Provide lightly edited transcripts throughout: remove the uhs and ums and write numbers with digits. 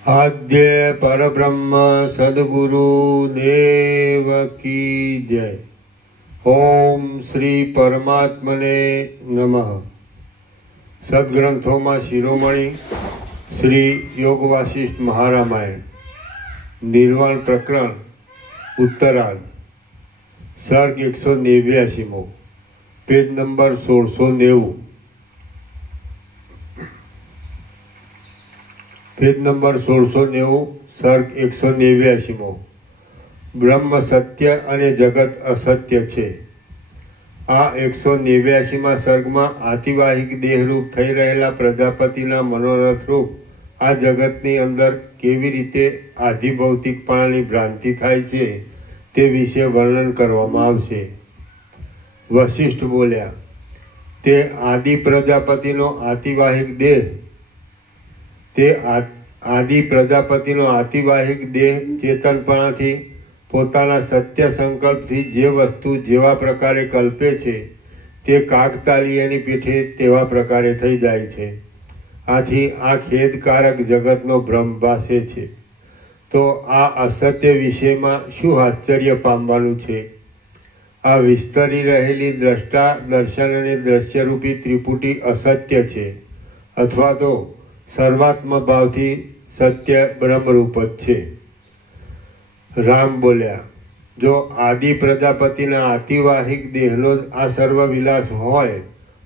आद्य परब्रह्म सद्गुरु देव की जय। ओम श्री परमात्मने नमः। सद्ग्रंथों में शिरोमणि श्री योग वासिष्ठ महारामायण निर्वाण प्रकरण उत्तरार्ध सर्ग 189 पेज नंबर 1690 पेज नंबर 1690 सर्ग 189 ब्रह्म सत्य अने जगत असत्य छे। आ 189 सर्ग में आतिवाहिक देहरूप थई रहेला प्रजापतिना मनोरथ रूप आ जगतनी अंदर केवी रीते आधिभौतिकपणानी भ्रांति थाय छे ते विषे वर्णन करवामां आवशे। वशिष्ठ बोल्या, ते आदि प्रजापतिनो आतिवाहिक देह ते आदि प्रजापतिनो आतिवाहिक देह चेतनपणाथी पोताना सत्य संकल्पथी जे वस्तु जेवा प्रकारे कल्पे छे ते काकतालीयनी पीठे तेवा प्रकारे थई जाय छे। आथी आ खेदकारक जगतनो भ्रम भासे छे। तो आ असत्य विषयमां शुं आश्चर्य पामवानुं छे? आ विस्तरी रहेली द्रष्टा दर्शन अने दृश्यरूपी त्रिपुटी असत्य छे अथवा तो सर्वात्म भावथी सत्य ब्रह्मरूप ज छे। राम बोल्या, जो आदि प्रजापतिना आतिवाहिक देहनो आ सर्व विलास होय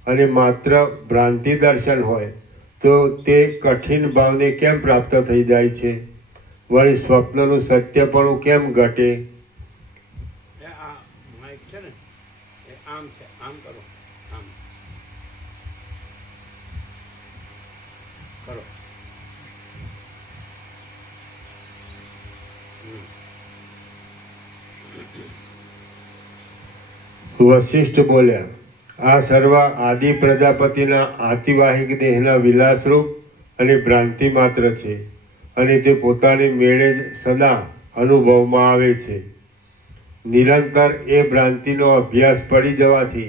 अने मात्र भ्रांति दर्शन होय तो ते कठिन भावने केम प्राप्त थई जाय छे? वળી स्वप्नનું સત્યપણું કેમ ઘટે? वशिष्ठ बोल्या, आ सर्व आदि प्रजापतिना आतिवाहिक देहना विलासरूप अने भ्रांति मात्र छे अने ते पोतानी मेळे ज सदा अनुभवमां आवे छे। निरंतर ए भ्रांतिनो अभ्यास पड़ी जवाथी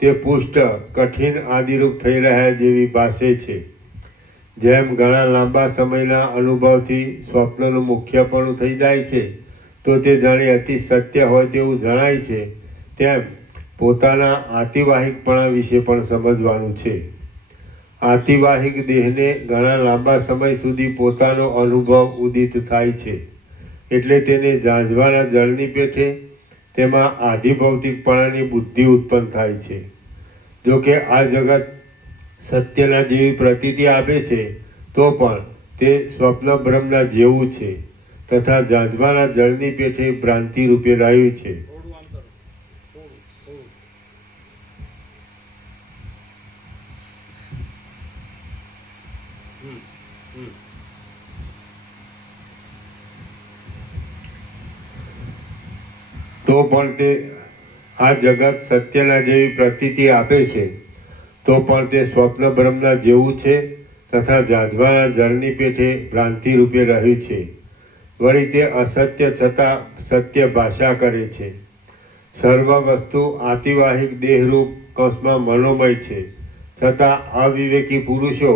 ते पुष्ट कठिन आदिरूप थई रह्या जेवी भासे छे। जेम घणा लांबा समयना अनुभवथी स्वप्ननुं मुख्यपणुं थई जाय छे तो ते जाणे अति सत्य होय तेवुं जणाय छे, तेम पोताना आतिवाहिकपणा विषे पण समजवानुं छे। आतिवाहिक देहने घणा लांबा समय सुधी पोतानो अनुभव उदित थाय छे एटले तेने जांजवाना जळनी पेठे तेमां आधिभौतिकपणानी बुद्धि उत्पन्न थाय छे। जो के आ जगत सत्यना जेवी प्रतीति आपे छे तो पण ते स्वप्न ब्रह्मना जेवुं छे तथा जांजवाना जळनी पेठे भ्रांति रूपे रह्युं छे। तो पण ते आ जगत सत्यना जेवी प्रतीति आपे छे तो पण ते स्वप्न ब्रह्मना जेवुं छे तथा जांजवाना जळनी पेठे भ्रांति रूपे रह्युं छे। वળી ते असत्य छतां सत्य भाषा करे छे। सर्व वस्तु आतिवाहिक देहरूप कौंसमां मनोमय छे छतां अविवेकी पुरुषो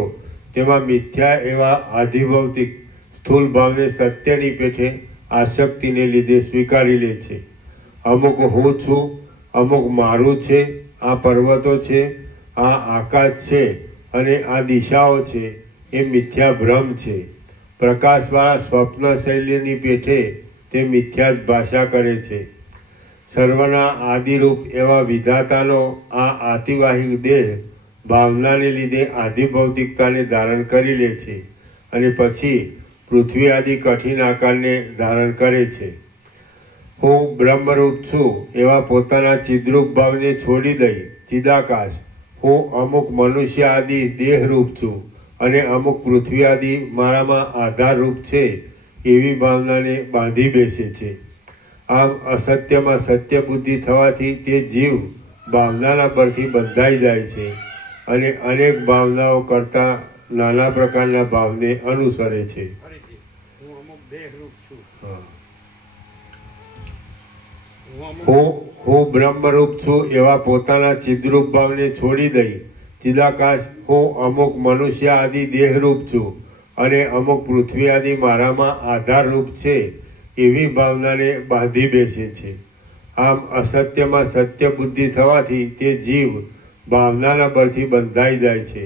तेमां मिथ्या एवा आधिभौतिक स्थूल भावने सत्यनी पेठे आसक्तिने लीधे स्वीकारी ले छे। अमुक हूँ छूँ, अमुक मारू छे, आ पर्वतो छे, आ आकाश छे अने आ दिशाओ छे ए मिथ्या भ्रम छे। प्रकाशवाळा स्वप्न शैलीनी पेठे ते मिथ्या भाषा करे छे। सर्वना आदिरूप एवा विधातानो आ आतिवाहिक देह भावनाने लीधे आधिभौतिकताने धारण करी ले छे अने पछी पृथ्वी आदि कठिन आकारने धारण करे छे। हूँ ब्रह्मरूप छूँ एवा पोताना चिद्रूप भावने छोड़ी दई चिदाकाश हूँ अमुक मनुष्य आदि देह रूप छूँ अने अमुक पृथ्वी आदि मारामां आधार रूप छे एवी भावनाने बांधी बेसे छे। आम असत्यमां सत्य बुद्धि थवाथी ते जीव भावनाना परथी बंधाई जाय छे अने अनेक भावनाओ करता नाना प्रकारना भावने अनुसरे छे। हूँ ब्रह्मरूप छूँ एवा पोताना चिद्रूप भावने छोड़ी दई चिदाकाश हूँ अमुक मनुष्य आदि देहरूप छूँ અને અમુક પૃથ્વી આદિ મારામાં આધારરૂપ છે એવી ભાવનાને બાંધી બેસે છે. આમ અસત્યમાં સત્ય બુદ્ધિ થવાથી તે જીવ ભાવનાના બળથી બંધાઈ જાય છે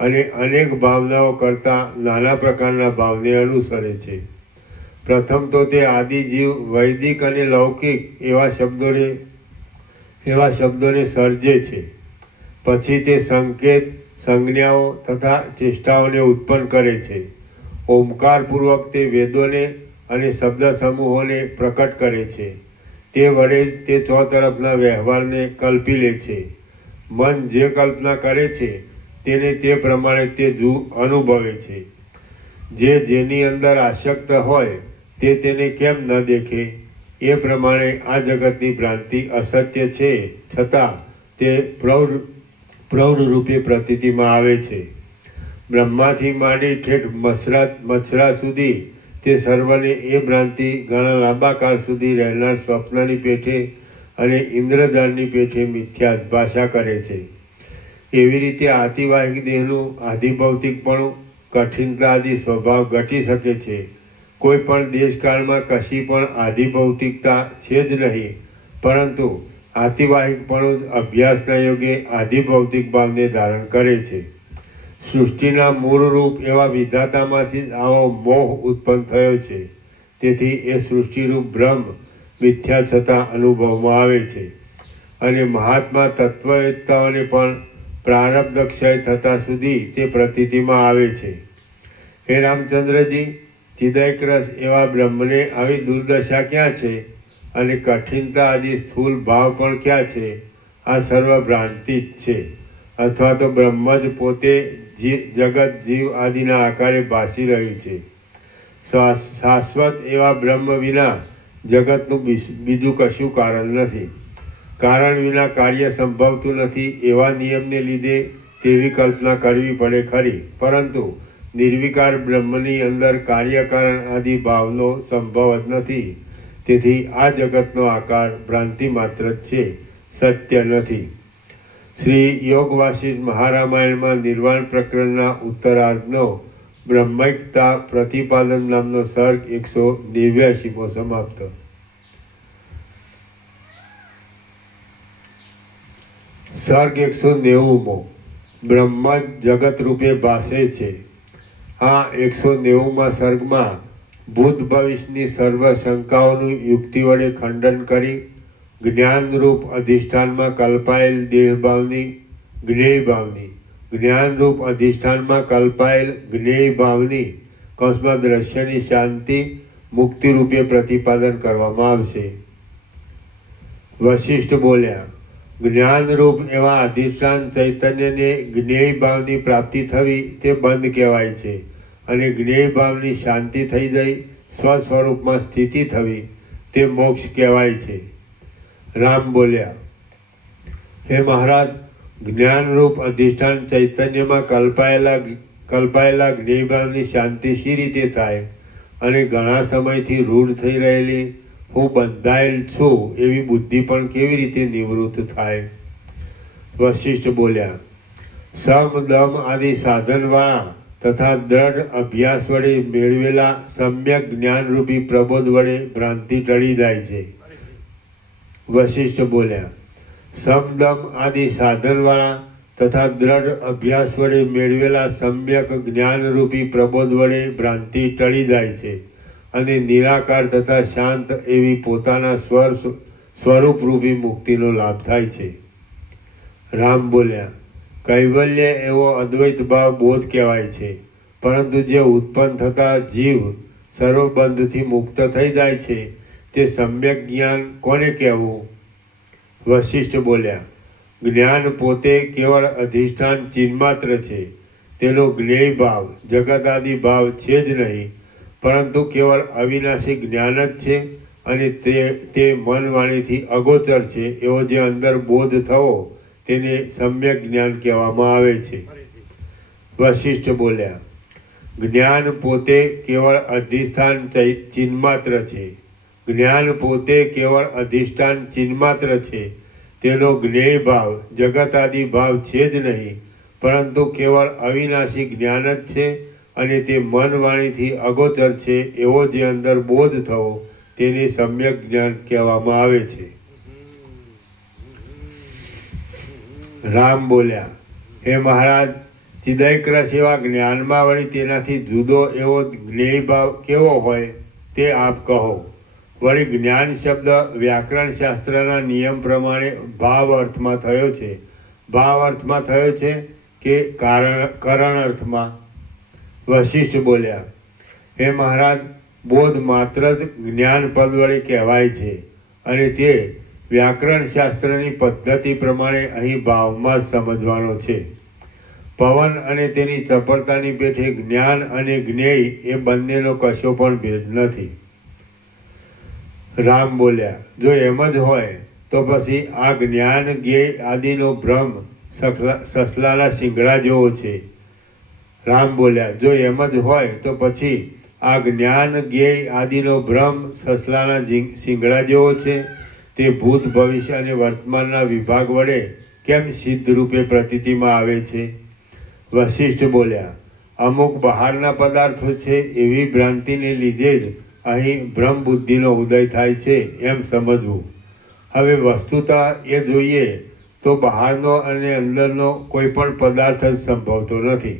અને અનેક ભાવનાઓ કરતાં નાના પ્રકારના ભાવને અનુસરે છે. પ્રથમ તો તે આદિજીવ વૈદિક અને લૌકિક એવા શબ્દોને સર્જે છે. પછી તે સંકેત, સંજ્ઞાઓ તથા ચેષ્ટાઓને ઉત્પન્ન કરે છે. ઓમકારપૂર્વક તે વેદોને અને શબ્દ સમૂહોને પ્રકટ કરે છે. તે વડે તે ચોતરફના વ્યવહારને કલ્પી લે છે. મન જે કલ્પના કરે છે તેને તે પ્રમાણે તે અનુભવે છે. જેની અંદર આસક્ત હોય તે તેને કેમ ન દેખે? એ પ્રમાણે આ જગતની ભ્રાંતિ અસત્ય છે છતાં તે પ્રૌઢ રૂપે પ્રતીતિમાં આવે છે. બ્રહ્માથી માંડી ઠેઠ મચ્છરા સુધી તે સર્વને એ ભ્રાંતિ ઘણા લાંબા કાળ સુધી રહેનાર સ્વપ્નની પેઠે અને ઇન્દ્રજાળની પેઠે મિથ્યા ભાષા કરે છે. એવી રીતે આતિવાહિક દેહનું આધિભૌતિકપણું, કઠિનતા આદિ સ્વભાવ ઘટી શકે છે. કોઈ પણ દેશકાળમાં કશી પણ આધિભૌતિકતા છે જ નહીં, પરંતુ આતિવાહિકપણું જ અભ્યાસના યોગે આધિભૌતિક ભાવને ધારણ કરે છે. સૃષ્ટિના મૂળ રૂપ એવા વિધાતામાંથી જ આવો મોહ ઉત્પન્ન થયો છે. તેથી એ સૃષ્ટિરૂપ બ્રહ્મ મિથ્યા છતાં અનુભવમાં આવે છે અને મહાત્મા તત્વવેત્તાઓને પણ પ્રારબ્ધ ક્ષય થતાં સુધી તે પ્રતીતિમાં આવે છે. હે રામચંદ્રજી, ચિદૈકરસ એવા બ્રહ્મને આવી દુર્દશા ક્યાં છે અને કઠિનતા આદિ સ્થૂલ ભાવ પણ ક્યાં છે? આ સર્વ ભ્રાંતિ જ છે, અથવા તો બ્રહ્મ જ પોતે જગત જીવ આદિના આકારે ભાસી રહ્યું છે. શાશ્વત એવા બ્રહ્મ વિના જગતનું બીજું કશું કારણ નથી. કારણ વિના કાર્ય સંભવતું નથી એવા નિયમને લીધે તેવી કલ્પના કરવી પડે ખરી, પરંતુ નિર્વિકાર બ્રહ્મની અંદર કાર્યકારણ આદિ ભાવનો સંભવ જ નથી. તેથી આ જગતનો આકાર ભ્રાંતિ માત્ર જ છે, સત્ય નથી. શ્રી યોગ વાસિષ્ઠ મહારામાયણમાં નિર્વાણ પ્રકરણના ઉત્તરાર્ધનો બ્રહ્મૈક્યતા પ્રતિપાદન નામનો સર્ગ 189મો સમાપ્ત. સર્ગ 190મો. બ્રહ્મ જગત રૂપે ભાસે છે. આ 190મા સર્ગમાં ભૂત ભવિષ્યની સર્વ શંકાઓનું યુક્તિ વડે ખંડન કરી જ્ઞાનરૂપ અધિષ્ઠાનમાં કલ્પાયેલ દેહભાવની જ્ઞાનરૂપ અધિષ્ઠાનમાં કલ્પાયેલ જ્ઞેય ભાવની કૌંસમાં દ્રશ્યની શાંતિ મુક્તિ રૂપે પ્રતિપાદન કરવામાં આવશે. વશિષ્ઠ બોલ્યા, જ્ઞાનરૂપ એવા અધિષ્ઠાન ચૈતન્યને જ્ઞેય ભાવની પ્રાપ્તિ થવી તે બંધ કહેવાય છે અને જ્ઞેય ભાવની શાંતિ થઈ જઈ સ્વસ્વરૂપમાં સ્થિતિ થવી તે મોક્ષ કહેવાય છે. રામ બોલ્યા, હે મહારાજ, જ્ઞાનરૂપ અધિષ્ઠાન ચૈતન્યમાં કલ્પાયેલા જ્ઞેયભાવની શાંતિ શી રીતે થાય અને ઘણા સમયથી રૂઢ થઈ રહેલી હું બંધાયેલ છું એવી બુદ્ધિ પણ કેવી રીતે નિવૃત્ત થાય? વશિષ્ઠ બોલ્યા, સમ દમ આદિ સાધનવાળા તથા દ્રઢ અભ્યાસ વડે મેળવેલા સમ્યક જ્ઞાનરૂપી પ્રબોધ વડે ભ્રાંતિ ટળી જાય છે. વશિષ્ઠ બોલ્યા, સમદમ આદિ સાધનવાળા તથા દ્રઢ અભ્યાસ વડે મેળવેલા સમ્યક જ્ઞાનરૂપી પ્રબોધ વડે ભ્રાંતિ ટળી જાય છે અને નિરાકાર તથા શાંત એવી પોતાના સ્વરૂપરૂપી મુક્તિનો લાભ થાય છે. રામ બોલ્યા, કૈવલ્ય એવો અદ્વૈત ભાવ બોધ કહેવાય છે, પરંતુ જે ઉત્પન્ન થતા જીવ સર્વબંધથી મુક્ત થઈ જાય છે તે સમ્યક જ્ઞાન કોને કહેવું? વશિષ્ઠ બોલ્યા, જ્ઞાન પોતે કેવળ અધિષ્ઠાન ચિન્માત્ર છે. તેનો જ્ઞેય ભાવ જગત આદિ ભાવ છે જ નહીં, પરંતુ કેવળ અવિનાશી જ્ઞાન જ છે અને તે મન વાણીથી અગોચર છે એવો જે અંદર બોધ થવો તેને સમ્યક જ્ઞાન કહેવામાં આવે છે. વશિષ્ઠ બોલ્યા, જ્ઞાન પોતે કેવળ અધિષ્ઠાન ચિન્માત્ર છે. જ્ઞાન પોતે કેવળ અધિષ્ઠાન ચિન્માત્ર છે. તેનો જ્ઞેય ભાવ જગત આદિ ભાવ છે જ નહીં, પરંતુ કેવળ અવિનાશી જ્ઞાન જ છે અને તે મન વાણીથી અગોચર છે એવો જે અંદર બોધ થવો તેને સમ્યક જ્ઞાન કહેવામાં આવે છે. રામ બોલ્યા, હે મહારાજ, ચિદૈક્રસ એવા જ્ઞાનમાં વળી તેનાથી જુદો એવો જ્ઞેય ભાવ કેવો હોય તે આપ કહો. વળી જ્ઞાન શબ્દ વ્યાકરણ શાસ્ત્રના નિયમ પ્રમાણે ભાવ અર્થમાં થયો છે. ભાવ અર્થમાં થયો છે કે કરણ અર્થમાં? વશિષ્ઠ બોલ્યા, હે મહારાજ, બોધ માત્ર જ જ્ઞાન પદ વડે કહેવાય છે અને તે વ્યાકરણ શાસ્ત્રની પદ્ધતિ પ્રમાણે અહીં ભાવમાં જ સમજવાનો છે. પવન અને તેની ચપળતાની પેઠે જ્ઞાન અને જ્ઞેય એ બંનેનો કશો પણ ભેદ નથી. રામ બોલ્યા, જો એમ જ હોય તો પછી આ જ્ઞાન જ્ઞેય આદિનો ભ્રમ સસલાના શિંગડા જેવો છે. રામ બોલ્યા, જો એમ જ હોય તો પછી આ જ્ઞાન જ્ઞેય આદિનો ભ્રમ સસલાના શિંગડા જેવો છે તે ભૂત ભવિષ્ય અને વર્તમાનના વિભાગ વડે કેમ સિદ્ધ રૂપે પ્રતીતિમાં આવે છે? વશિષ્ઠ બોલ્યા, અમુક બહારના પદાર્થો છે એવી ભ્રાંતિને લીધે જ અહીં બ્રહ્મ બુદ્ધિનો ઉદય થાય છે એમ સમજવું. હવે વસ્તુતઃ એ જોઈએ તો બહારનો અને અંદરનો કોઈ પણ પદાર્થ જ સંભવતો નથી.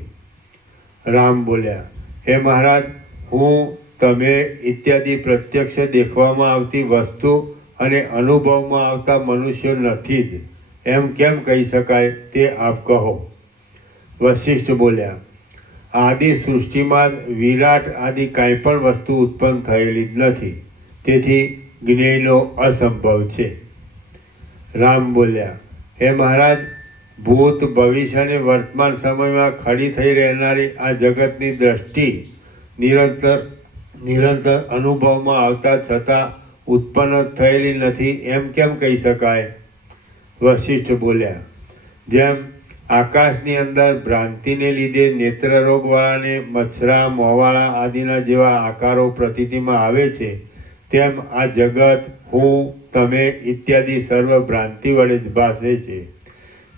રામ બોલ્યા, હે મહારાજ, હું, તમે ઇત્યાદિ પ્રત્યક્ષ દેખવામાં આવતી વસ્તુ અને અનુભવમાં આવતા મનુષ્યો નથી જ એમ કેમ કહી શકાય તે આપ કહો. વશિષ્ઠ બોલ્યા, આદિ સૃષ્ટિમાં વિરાટ આદિ કાંઈ પણ વસ્તુ ઉત્પન્ન થયેલી જ નથી, તેથી જ્ઞેયનો અસંભવ છે. રામ બોલ્યા, હે મહારાજ, ભૂત ભવિષ્ય અને વર્તમાન સમયમાં ખડી થઈ રહેનારી આ જગતની દ્રષ્ટિ નિરંતર અનુભવમાં આવતા છતાં ઉત્પન્ન થયેલી નથી એમ કેમ કહી શકાય? વશિષ્ઠ બોલ્યા, જેમ આકાશની અંદર ભ્રાંતિને લીધે નેત્રરોગવાળાને મચ્છરા, મોવાળા આદિના જેવા આકારો પ્રતીતિમાં આવે છે તેમ આ જગત, હું, તમે ઇત્યાદિ સર્વ ભ્રાંતિ વડે જ ભાસે છે.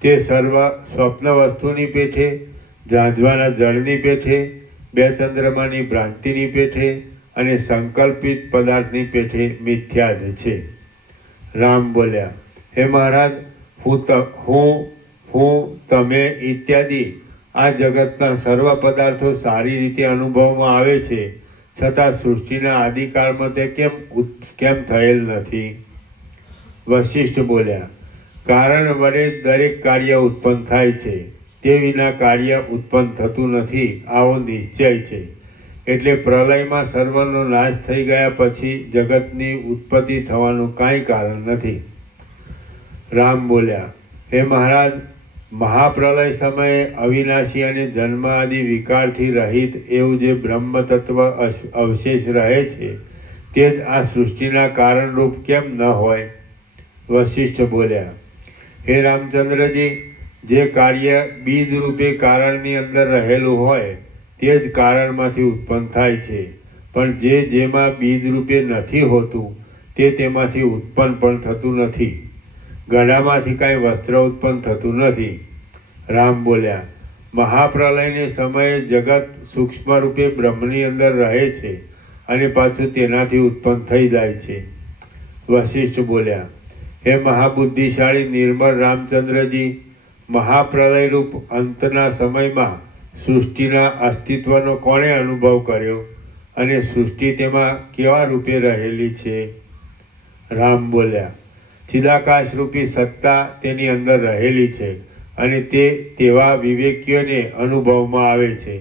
તે સર્વ સ્વપ્ન વસ્તુની પેઠે, ઝાંઝવાના જળની પેઠે, બે ચંદ્રમાની ભ્રાંતિની પેઠે અને સંકલ્પિત પદાર્થની પેઠે મિથ્યા જ છે. રામ બોલ્યા, હે મહારાજ, હું, તમે ઇત્યાદિ આ જગતના સર્વ પદાર્થો સારી રીતે અનુભવમાં આવે છે છતાં સૃષ્ટિના આદિકાળમાં તે કેમ થયેલ નથી? વશિષ્ઠ બોલ્યા, કારણ વડે દરેક કાર્ય ઉત્પન્ન થાય છે, તે વિના કાર્ય ઉત્પન્ન થતું નથી આવો નિશ્ચય છે. એટલે પ્રલયમાં સર્વનો નાશ થઈ ગયા પછી જગતની ઉત્પત્તિ થવાનું કાંઈ કારણ નથી. રામ બોલ્યા, હે મહારાજ, મહાપ્રલય સમયે અવિનાશી અને જન્મ આદિ વિકારથી રહિત એવું જે બ્રહ્મ તત્વ અવશેષ રહે છે તે જ આ સૃષ્ટિના કારણરૂપ કેમ ન હોય? વશિષ્ઠ બોલ્યા, હે રામચંદ્રજી, જે કાર્ય બીજ રૂપે કારણની અંદર રહેલું હોય તે જ કારણમાંથી ઉત્પન્ન થાય છે, પણ જેમાં બીજ રૂપે નથી હોતું તે તેમાંથી ઉત્પન્ન પણ થતું નથી. ગળામાંથી કાંઈ વસ્ત્ર ઉત્પન્ન થતું નથી. રામ બોલ્યા, મહાપ્રલયને સમયે જગત સૂક્ષ્મ રૂપે બ્રહ્મની અંદર રહે છે અને પાછું તેનાથી ઉત્પન્ન થઈ જાય છે. વશિષ્ઠ બોલ્યા, હે મહાબુદ્ધિશાળી નિર્મળ રામચંદ્રજી, મહાપ્રલય રૂપ અંતના સમયમાં સૃષ્ટિના અસ્તિત્વનો કોણે અનુભવ કર્યો અને સૃષ્ટિ તેમાં કેવા રૂપે રહેલી છે? રામ બોલ્યા, ચિદાકાશ રૂપી સત્તા તેની અંદર રહેલી છે અને તે તેવા વિવેકીઓને અનુભવમાં આવે છે.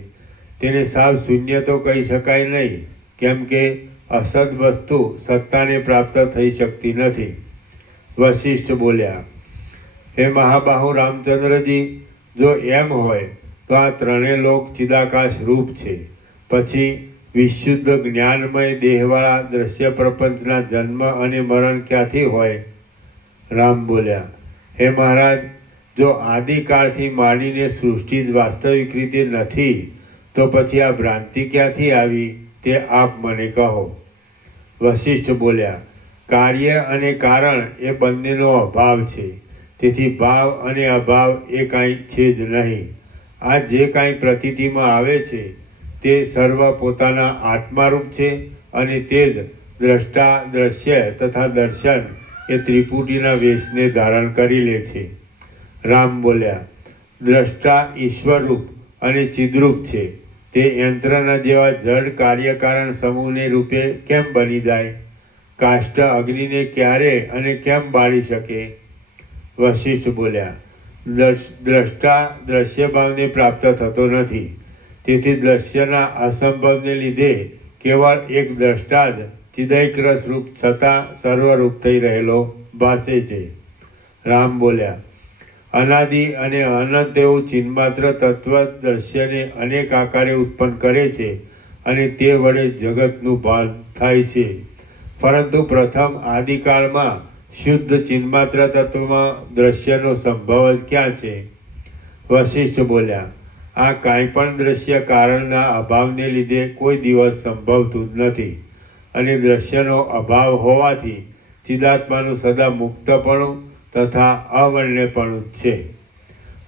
તેને સાવ શૂન્ય તો કહી શકાય નહીં, કેમ કે અસદ વસ્તુ સત્તાને પ્રાપ્ત થઈ શકતી નથી. વશિષ્ઠ બોલ્યા, હે મહાબાહુ રામચંદ્રજી, જો એમ હોય તો આ ત્રણેય લોક ચિદાકાશ રૂપ છે, પછી વિશુદ્ધ જ્ઞાનમય દેહવાળા દ્રશ્ય પ્રપંચના જન્મ અને મરણ ક્યાંથી હોય? રામ બોલ્યા, હે મહારાજ, જો આદિકાળથી માંડીને સૃષ્ટિ જ વાસ્તવિક રીતે નથી તો પછી આ ભ્રાંતિ ક્યાંથી આવી તે આપ મને કહો. વશિષ્ઠ બોલ્યા, કાર્ય અને કારણ એ બંનેનો અભાવ છે, તેથી ભાવ અને અભાવ એ કાંઈ છે જ નહીં. આ જે કાંઈ પ્રતીતિમાં આવે છે તે સર્વ પોતાના આત્મારૂપ છે અને તે જ દ્રષ્ટા, દ્રશ્ય તથા દર્શન એ ત્રિપુટીના વેશને ધારણ કરી લે છે. રામ બોલ્યા, દ્રષ્ટા ઈશ્વરરૂપ અને ચિદ્રૂપ છે. તે યંત્રના જેવા જડ કાર્યકારણ સમૂહને રૂપે કેમ બની જાય? કાષ્ઠ અગ્નિને ક્યારે અને કેમ બાળી શકે? વશિષ્ઠ બોલ્યા, દ્રષ્ટા દ્રશ્ય ભાવને પ્રાપ્ત થતો નથી. તેથી દ્રશ્યના અસંભવને લીધે કેવળ એક દ્રષ્ટા જ ચિદૈક્રસ રૂપ છતાં સર્વરૂપ થઈ રહેલો ભાસે છે. રામ બોલ્યા, અનાદિ અને અનંત એવું ચિન્માત્ર તત્વ દ્રશ્યને અનેક આકારે ઉત્પન્ન કરે છે અને તે વડે જગતનું ભાન થાય છે. પરંતુ પ્રથમ આદિકાળમાં શુદ્ધ ચિન્માત્ર તત્વમાં દ્રશ્યનો સંભવ જ ક્યાં છે? વશિષ્ઠ બોલ્યા, આ કાંઈ પણ દ્રશ્ય કારણના અભાવને લીધે કોઈ દિવસ સંભવતું જ નથી અને દ્રશ્યનો અભાવ હોવાથી ચિદાત્માનું સદા મુક્તપણું તથા અવર્ણ્યપણું જ છે.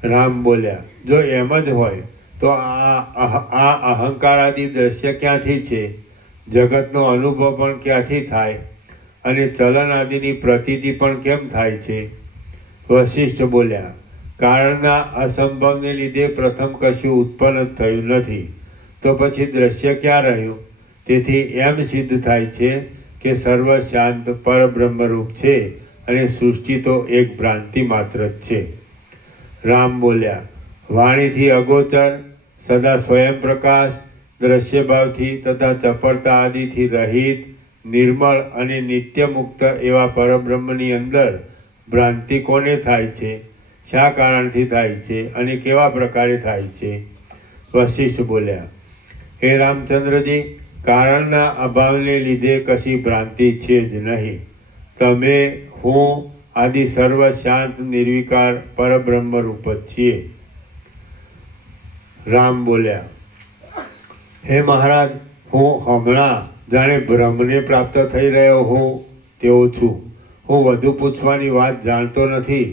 રામ બોલ્યા, જો એમ જ હોય તો આ અહંકારાદી દ્રશ્ય ક્યાંથી છે? જગતનો અનુભવ પણ ક્યાંથી થાય અને ચલન આદિની પ્રતીતિ પણ કેમ થાય છે? વશિષ્ઠ બોલ્યા, કારણના અસંભવને લીધે પ્રથમ કશું ઉત્પન્ન જ થયું નથી, તો પછી દ્રશ્ય ક્યાં રહ્યું? તેથી એમ સિદ્ધ થાય છે કે સર્વ શાંત પરબ્રહ્મરૂપ છે અને સૃષ્ટિ તો એક ભ્રાંતિ માત્ર જ છે. રામ બોલ્યા, વાણીથી અગોચર, સદા સ્વયં પ્રકાશ, દ્રશ્ય ભાવથી તથા ચપળતા આદિથી રહિત, નિર્મળ અને નિત્ય મુક્ત એવા પરબ્રહ્મની અંદર ભ્રાંતિ કોને થાય છે? શા કારણથી થાય છે અને કેવા પ્રકારે થાય છે? વશિષ્ઠ બોલ્યા, હે રામચંદ્રજી, કારણના અભાવને લીધે કશી ભ્રાંતિ છે જ નહીં. તમે, હું આદિ સર્વ શાંત નિર્વિકાર પરબ્રહ્મ રૂપ જ છીએ. રામ બોલ્યા, હે મહારાજ, હું હમણાં જાણે બ્રહ્મને પ્રાપ્ત થઈ રહ્યો હોઉં તેવો છું. હું વધુ પૂછવાની વાત જાણતો નથી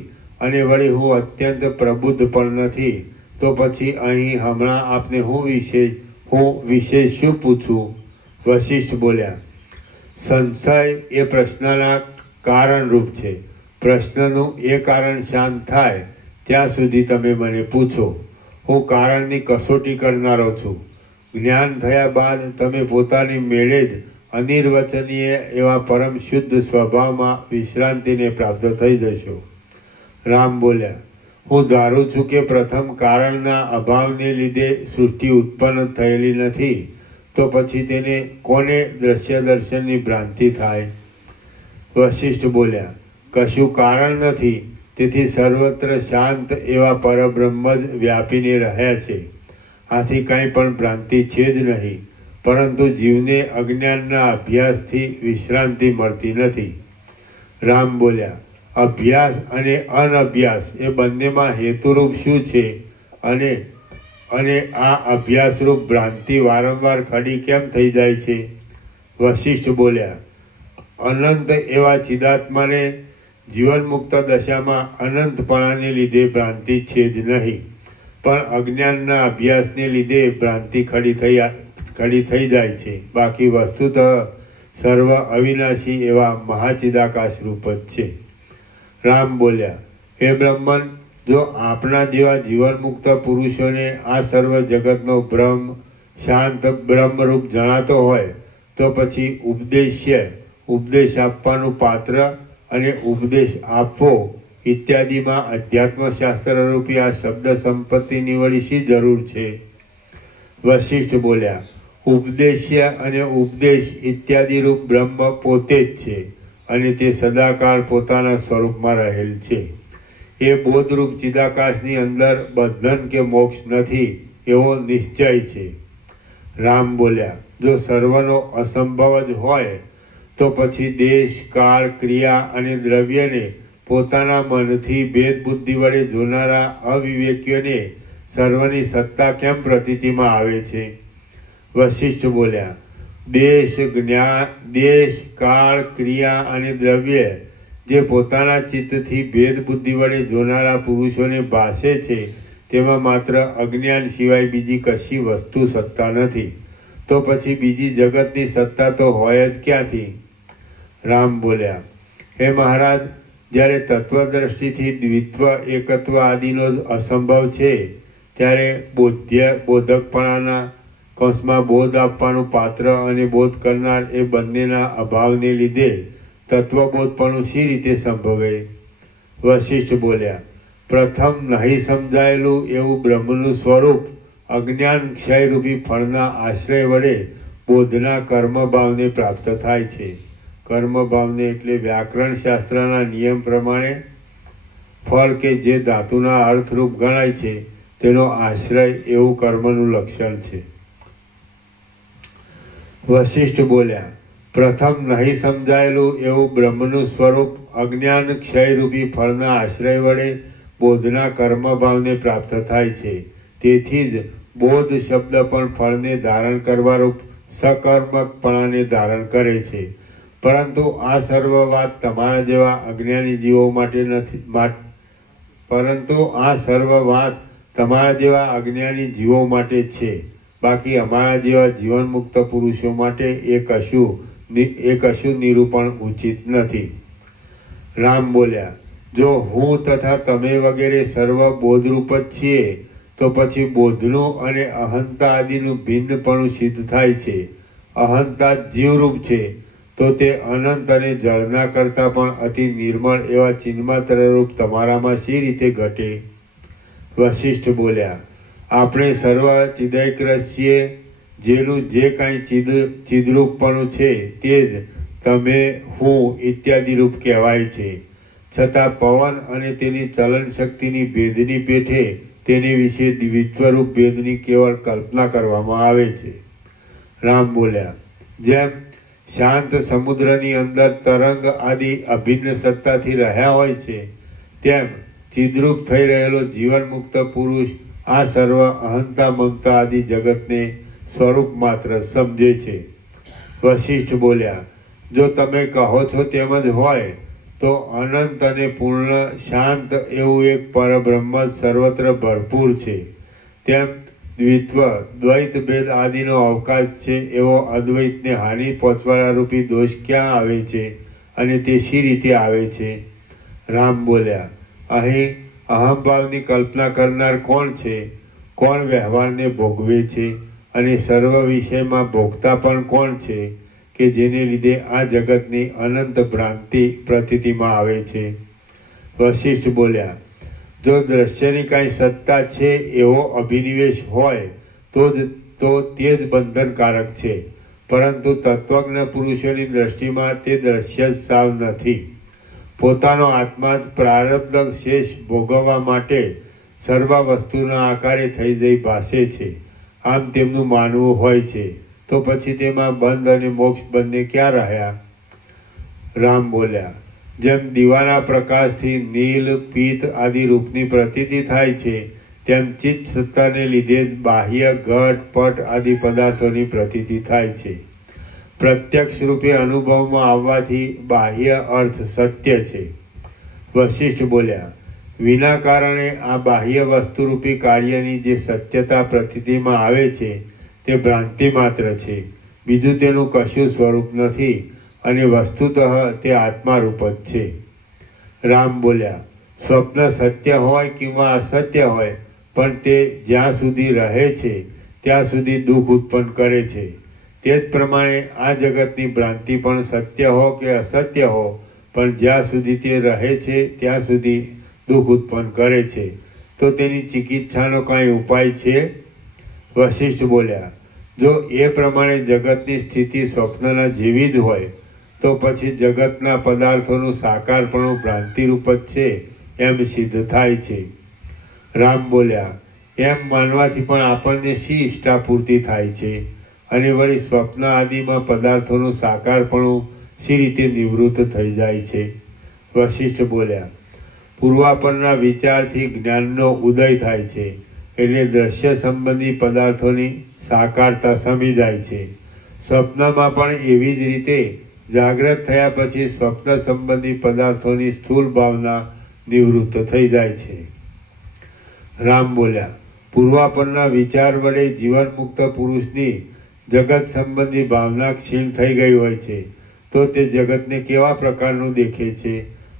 અને વળી હું અત્યંત પ્રબુદ્ધ પણ નથી. તો પછી અહીં હમણાં આપને હું વિશે શું પૂછું? વશિષ્ઠ બોલ્યા, સંશય એ પ્રશ્નના કારણરૂપ છે. પ્રશ્નનું એ કારણ શાંત થાય ત્યાં સુધી તમે મને પૂછો. હું કારણની કસોટી કરનારો છું. જ્ઞાન થયા બાદ તમે પોતાની મેળે જ અનિર્વચનીય એવા પરમ શુદ્ધ સ્વભાવમાં વિશ્રાંતિને પ્રાપ્ત થઈ જશો. રામ બોલ્યા, હું ધારું છું કે પ્રથમ કારણના અભાવને લીધે સૃષ્ટિ ઉત્પન્ન થયેલી નથી, તો પછી તેને કોને દ્રશ્ય દર્શનની ભ્રાંતિ થાય? વશિષ્ઠ બોલ્યા, કશું કારણ નથી, તેથી સર્વત્ર શાંત એવા પરબ્રહ્મ જ વ્યાપીને રહ્યા છે. આથી કાંઈ પણ ભ્રાંતિ છે જ નહીં, પરંતુ જીવને અજ્ઞાનના અભ્યાસથી વિશ્રાંતિ મળતી નથી. રામ બોલ્યા, અભ્યાસ અને અનભ્યાસ એ બંનેમાં હેતુરૂપ શું છે અને આ અભ્યાસરૂપ ભ્રાંતિ વારંવાર ખડી કેમ થઈ જાય છે? વશિષ્ઠ બોલ્યા, અનંત એવા ચિદાત્માને જીવન મુક્ત દશામાં અનંતપણાને લીધે ભ્રાંતિ છે જ નહીં, પણ અજ્ઞાનના અભ્યાસને લીધે ભ્રાંતિ ખડી થઈ જાય છે. બાકી વસ્તુતઃ સર્વ અવિનાશી એવા મહાચિદાકાશ રૂપ જ છે. રામ બોલ્યા, હે બ્રહ્મન, જો આપણા જેવા જીવનમુક્ત પુરુષોને આ સર્વ જગતનો બ્રહ્મ શાંત બ્રહ્મરૂપ જણાતો હોય તો પછી ઉપદેશ આપવાનું પાત્ર અને ઉપદેશ આપવો ઇત્યાદિમાં અધ્યાત્મશાસ્ત્ર રૂપી આ શબ્દ સંપત્તિની વળી શી જરૂર છે? વશિષ્ઠ બોલ્યા, ઉપદેશ્ય અને ઉપદેશ ઇત્યાદિ રૂપ બ્રહ્મ પોતે જ છે અને તે સદાકાળ પોતાના સ્વરૂપમાં રહેલ છે. એ બોધરૂપ ચિદાકાશની અંદર બંધન કે મોક્ષ નથી એવો નિશ્ચય છે. રામ બોલ્યા, જો સર્વનો અસંભવ જ હોય તો પછી દેશ, કાળ, ક્રિયા અને દ્રવ્યને પોતાના મનથી ભેદ બુદ્ધિ વડે જોનારા અવિવેકીઓને સર્વની સત્તા કેમ પ્રતીતિમાં આવે છે? વશિષ્ઠ બોલ્યા, દેશ, કાળ, ક્રિયા અને દ્રવ્ય જે પોતાના ચિત્તથી ભેદ બુદ્ધિ વડે જોનારા પુરુષોને ભાસે છે તેમાં માત્ર અજ્ઞાન સિવાય બીજી કશી વસ્તુ સત્તા નથી. તો પછી બીજી જગતની સત્તા તો હોય જ ક્યાંથી? રામ બોલ્યા, હે મહારાજ, જ્યારે તત્વદ્રષ્ટિથી દ્વિત્વ એકત્વ આદિનો જ અસંભવ છે, ત્યારે બોધકપણાના કૌંસમાં બોધ આપવાનું પાત્ર અને બોધ કરનાર એ બંનેના અભાવને લીધે તત્વબોધપણું શી રીતે સંભવે? વશિષ્ઠ બોલ્યા, પ્રથમ નહીં સમજાયેલું એવું બ્રહ્મનું સ્વરૂપ અજ્ઞાન ક્ષયરૂપી ફળના આશ્રય વડે બોધના કર્મભાવને પ્રાપ્ત થાય છે. કર્મભાવને એટલે વ્યાકરણ શાસ્ત્રના નિયમ પ્રમાણે ફળ કે જે ધાતુના અર્થરૂપ ગણાય છે તેનો આશ્રય એવું કર્મનું લક્ષણ છે. વશિષ્ઠ બોલ્યા, પ્રથમ નહીં સમજાયેલું એવું બ્રહ્મનું સ્વરૂપ અજ્ઞાન ક્ષયરૂપી ફળના આશ્રય વડે બોધના કર્મભાવને પ્રાપ્ત થાય છે. તેથી જ બોધ શબ્દ પણ ફળને ધારણ કરવારૂપ સકર્મકપણાને ધારણ કરે છે. પરંતુ આ સર્વ વાત તમારા જેવા અજ્ઞાની જીવો માટે નથી. પરંતુ આ સર્વ વાત તમારા જેવા અજ્ઞાની જીવો માટે છે. બાકી અમારા જેવા જીવનમુક્ત પુરુષો માટે એ કશું નિરૂપણ ઉચિત નથી. રામ બોલ્યા, જો હું તથા તમે વગેરે સર્વ બોધરૂપ જ છીએ તો પછી બોધનું અને અહંતા આદિનું ભિન્નપણું સિદ્ધ થાય છે. અહંતા જીવરૂપ છે તો તે અનંત અને જળના કરતાં પણ અતિ નિર્મળ એવા ચિન્માત્રરૂપ તમારામાં શી રીતે ઘટે? વશિષ્ઠ બોલ્યા, આપણે સર્વ ચિદૈક્રસ છીએ. જેનું જે કાંઈ ચિદરૂપપણું છે તે જ તમે, હું ઇત્યાદિ રૂપ કહેવાય છે. છતાં પવન અને તેની ચલન શક્તિની ભેદની પેઠે તેની વિશે દ્વિત્વરૂપ ભેદની કેવળ કલ્પના કરવામાં આવે છે. રામ બોલ્યા, જેમ શાંત સમુદ્રની અંદર તરંગ આદિ અભિન્ન સત્તાથી રહ્યા હોય છે, તેમ ચિદ્રૂપ થઈ રહેલો જીવન મુક્ત પુરુષ આ સર્વ અહંતા મમતા આદિ જગતને સ્વરૂપ માત્ર સમજે છે. વશિષ્ઠ બોલ્યા, જો તમે કહો છો તેમ જ હોય તો અનંત અને પૂર્ણ શાંત એવું એક પરબ્રહ્મ સર્વત્ર ભરપૂર છે. તેમ દ્વિત્વ દ્વૈત ભેદ આદિનો અવકાશ છે એવો અદ્વૈતને હાનિ પહોંચવાળા રૂપી દોષ ક્યાં આવે છે અને તે શી રીતે આવે છે? રામ બોલ્યા, અહીં અહંભાવની કલ્પના કરનાર કોણ છે? કોણ વ્યવહારને ભોગવે છે? અને સર્વ વિષયમાં ભોગતા પણ કોણ છે કે જેને લીધે આ જગતની અનંત ભ્રાંતિ પ્રતીતિમાં આવે છે? વશિષ્ઠ બોલ્યા, જો દ્રશ્યની કાંઈ સત્તા છે એવો અભિનિવેશ હોય તો તે જ બંધનકારક છે. પરંતુ તત્વજ્ઞ પુરુષોની દ્રષ્ટિમાં તે દ્રશ્ય જ સાવ નથી. પોતાનો આત્મા જ પ્રારબ્ધ શેષ ભોગવવા માટે સર્વ વસ્તુના આકારે થઈ જઈ ભાસે છે, આમ તેમનું માનવું હોય છે. તો પછી તેમાં બંધ અને મોક્ષ બંને ક્યાં રહ્યા? રામ બોલ્યા, જેમ દીવાના પ્રકાશથી નીલ પિત્ત આદિ રૂપની પ્રતીતિ થાય છે, તેમ ચિત્ત સત્તાને લીધે જ બાહ્ય ઘટ પટ આદિ પદાર્થોની પ્રતીતિ થાય છે. પ્રત્યક્ષ રૂપે અનુભવમાં આવવાથી બાહ્ય અર્થ સત્ય છે. વશિષ્ઠ બોલ્યા, વિના કારણે આ બાહ્ય વસ્તુરૂપી કાર્યની જે સત્યતા પ્રતીતિમાં આવે છે તે ભ્રાંતિ માત્ર છે. બીજું તેનું કશું સ્વરૂપ નથી અને વસ્તુતઃ તે આત્મારૂપ જ છે. રામ બોલ્યા, સ્વપ્ન સત્ય હોય કિંવા અસત્ય હોય, પણ તે જ્યાં સુધી રહે છે ત્યાં સુધી દુઃખ ઉત્પન્ન કરે છે. તે જ પ્રમાણે આ જગતની ભ્રાંતિ પણ સત્ય હો કે અસત્ય હો, પણ જ્યાં સુધી તે રહે છે ત્યાં સુધી દુઃખ ઉત્પન્ન કરે છે. તો તેની ચિકિત્સાનો કાંઈ ઉપાય છે? વશિષ્ઠ બોલ્યા, જો એ પ્રમાણે જગતની સ્થિતિ સ્વપ્નના જેવી જ હોય તો પછી જગતના પદાર્થોનું સાકારપણું ભ્રાંતિરૂપ જ છે એમ સિદ્ધ થાય છે. રામ બોલ્યા, એમ માનવાથી પણ આપણને શી ઈષ્ટાપૂર્તિ થાય છે? અને વળી સ્વપ્ન આદિમાં પદાર્થોનું સાકારપણું શી રીતે નિવૃત્ત થઈ જાય છે? વશિષ્ઠ બોલ્યા, પૂર્વાપરના વિચારથી જ્ઞાનનો ઉદય થાય છે, એટલે દ્રશ્ય સંબંધી પદાર્થોની સાકારતા સમી જાય છે. સ્વપ્નમાં પણ એવી જ રીતે જાગ્રત થયા પછી સ્વપ્ન સંબંધી પદાર્થોની સ્થૂળ ભાવના નિવૃત્ત થઈ જાય છે. રામ બોલ્યા, પૂર્વાપરના વિચાર વડે જીવન મુક્ત પુરુષની જગત સંબંધી ભાવના ક્ષીણ થઈ ગઈ હોય છે તો તે જગતને કેવા પ્રકારનું દેખે છે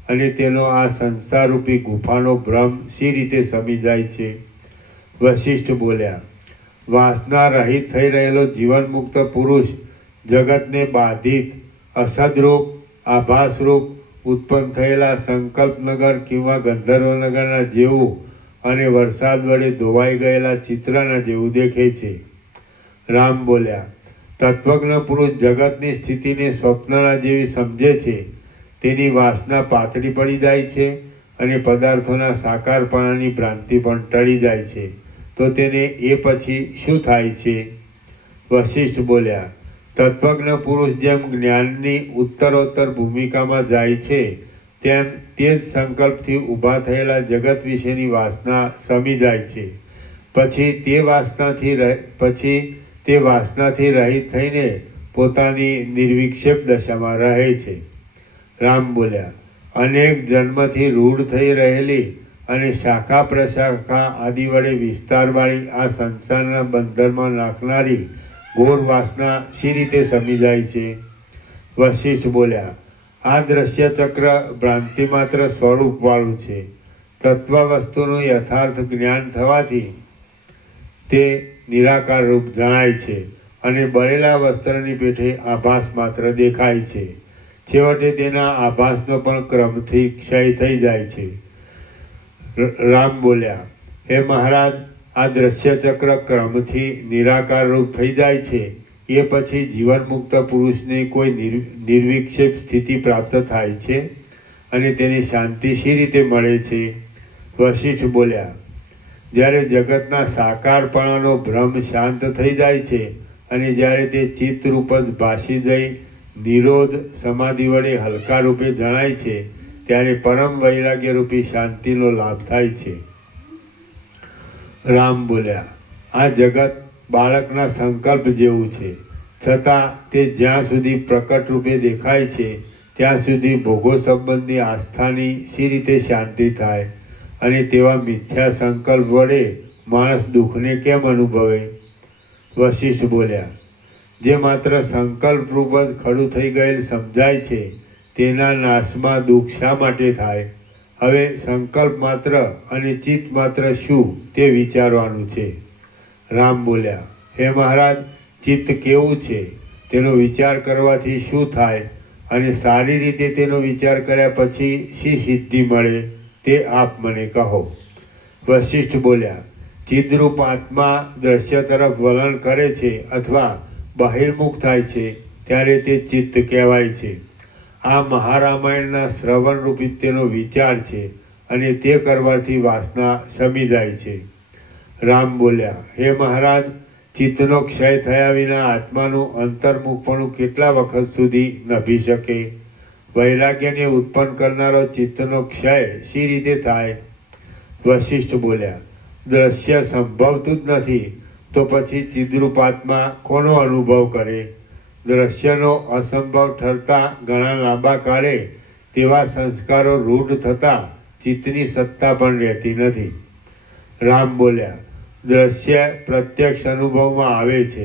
અને તેનો આ સંસારરૂપી ગુફાનો ભ્રમ શી રીતે સમી જાય છે? વશિષ્ઠ બોલ્યા, વાસના રહિત થઈ રહેલો જીવન મુક્ત પુરુષ જગતને બાધિત અસદરૂપ આભાસરૂપ ઉત્પન્ન થયેલા સંકલ્પનગર કિંવા ગંધર્વનગરના જેવું અને વરસાદ વડે ધોવાઈ ગયેલા ચિત્રના જેવું દેખે છે. રામ બોલ્યા, તત્વજ્ઞ પુરુષ જગતની સ્થિતિને સ્વપ્નના જેવી સમજે છે. તેની વાસના પાતળી પડી જાય છે અને પદાર્થોના સાકારપણાની ભ્રાંતિ પણ ટળી જાય છે. તો તેને એ પછી શું થાય છે? વશિષ્ઠ બોલ્યા, તત્વજ્ઞ પુરુષ જેમ જ્ઞાનની ઉત્તરોત્તર ભૂમિકામાં જાય છે તેમ તે જ સંકલ્પથી ઊભા થયેલા જગત વિશેની વાસના સમી જાય છે. પછી તે વાસનાથી રહિત થઈને પોતાની નિર્વિક્ષેપ દશામાં રહે છે. રામ બોલ્યા, અનેક જન્મથી રૂઢ થઈ રહેલી અને શાખા પ્રશાખા આદિ વડે વિસ્તારવાળી આ સંસારના બંધનમાં નાખનારી ઘોર વાસના શી રીતે સમી જાય છે? વશિષ્ઠ બોલ્યા, આ દ્રશ્ય ચક્ર ભ્રાંતિ માત્ર સ્વરૂપવાળું છે. તત્વ વસ્તુનું યથાર્થ જ્ઞાન થવાથી તે નિરાકાર રૂપ જણાય છે અને બળેલા વસ્ત્રની પેઠે આભાસ માત્ર દેખાય છે. છેવટે તેના આભાસનો પણ ક્રમથી ક્ષય થઈ જાય છે. રામ બોલ્યા, હે મહારાજ, આ દ્રશ્ય ચક્ર ક્રમથી નિરાકાર રૂપ થઈ જાય છે એ પછી જીવન મુક્ત પુરુષને કોઈ નિર્વિક્ષેપ સ્થિતિ પ્રાપ્ત થાય છે અને તેની શાંતિ શી રીતે મળે છે? વશિષ્ઠ બોલ્યા, જ્યારે જગતના સાકારપણાનો ભ્રમ શાંત થઈ જાય છે અને જ્યારે તે ચિત્તરૂપ જ ભાસી જઈ નિરોધ સમાધિ વડે હલકા રૂપે જણાય છે ત્યારે પરમ વૈરાગ્ય રૂપી શાંતિનો લાભ થાય છે. રામ બોલ્યા, આ જગત બાળકના સંકલ્પ જેવું છે, છતાં તે જ્યાં સુધી પ્રકટ રૂપે દેખાય છે ત્યાં સુધી ભોગો સંબંધી આસ્થાની શી રીતે શાંતિ થાય અને તેવા મિથ્યા સંકલ્પ વડે માણસ દુઃખને કેમ અનુભવે? વશિષ્ઠ બોલ્યા, જે માત્ર સંકલ્પ રૂપ જ ખડું થઈ ગયેલ સમજાય છે તેના નાશમાં દુઃખ શા માટે થાય? હવે સંકલ્પ માત્ર અને ચિત્ત માત્ર શું તે વિચારવાનું છે. રામ બોલ્યા, હે મહારાજ, ચિત્ત કેવું છે, તેનો વિચાર કરવાથી શું થાય અને સારી રીતે તેનો વિચાર કર્યા પછી શી સિદ્ધિ મળે તે આપ મને કહો. વશિષ્ઠ બોલ્યા, ચિદ્રૂપ આત્મા દ્રશ્ય તરફ વલણ કરે છે અથવા બહિર્મુખ થાય છે ત્યારે તે ચિત્ત કહેવાય છે. આ મહારામાયણના શ્રવણ રૂપી તેનો વિચાર છે અને તે કરવાથી વાસના શમી જાય છે. રામ બોલ્યા, હે મહારાજ, ચિત્તનો ક્ષય થયા વિના આત્માનું અંતર્મુખપણું કેટલા વખત સુધી નભી શકે? વૈરાગ્યને ઉત્પન્ન કરનારો ચિત્તનો ક્ષય શી રીતે થાય? વશિષ્ઠ બોલ્યા, દ્રશ્ય સંભવતું જ નથી તો પછી ચિદ્રૂપ આત્મા કોનો અનુભવ કરે? દ્રશ્યનો અસંભવ ઠરતા ઘણા લાંબા કાળે તેવા સંસ્કારો રૂઢ થતાં ચિત્તની સત્તા પણ રહેતી નથી. રામ બોલ્યા, દ્રશ્ય પ્રત્યક્ષ અનુભવમાં આવે છે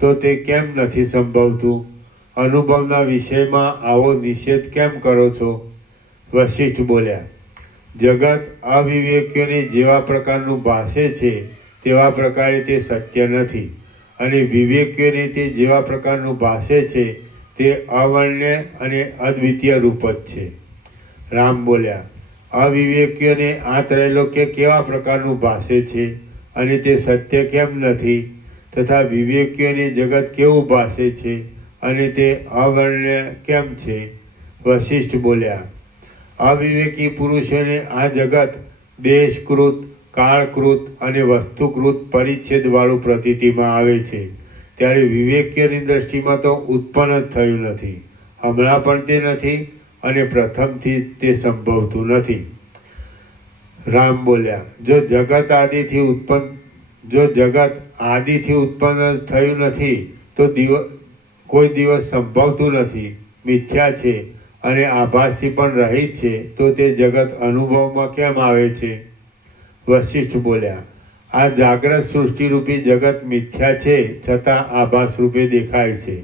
તો તે કેમ નથી સંભવતું? અનુભવના વિષયમાં આવો નિષેધ કેમ કરો છો? વશિષ્ઠ બોલ્યા, જગત અવિવેકીઓને જેવા પ્રકારનું ભાસે છે તેવા પ્રકારે તે સત્ય નથી અને વિવેકીઓને તે જેવા પ્રકારનું ભાસે છે તે અવર્ણ્ય અને અદ્વિતીય રૂપ જ છે. રામ બોલ્યા, અવિવેકીઓને આ ત્રૈલોક્ય કેવા પ્રકારનું ભાસે છે અને તે સત્ય કેમ નથી, તથા વિવેકીઓને જગત કેવું ભાસે છે અને તે અવર્ણ્ય કેમ છે? વશિષ્ઠ બોલ્યા, અવિવેકી પુરુષોને આ જગત દેશકૃત, કાળકૃત અને વસ્તુકૃત પરિચ્છેદવાળું પ્રતીતિમાં આવે છે, ત્યારે વિવેકીઓની દ્રષ્ટિમાં તો ઉત્પન્ન જ થયું નથી, હમણાં પણ તે નથી અને પ્રથમથી તે સંભવતું નથી. રામ બોલ્યા, જો જગત આદિથી ઉત્પન્ન થયું નથી તો કોઈ દિવસ સંભવતું નથી, મિથ્યા છે અને આભાસથી પણ રહિત છે તો તે જગત અનુભવમાં કેમ આવે છે? વશિષ્ઠ બોલ્યા, આ જાગ્રત સૃષ્ટિરૂપી જગત મિથ્યા છે, છતાં આભાસ રૂપે દેખાય છે.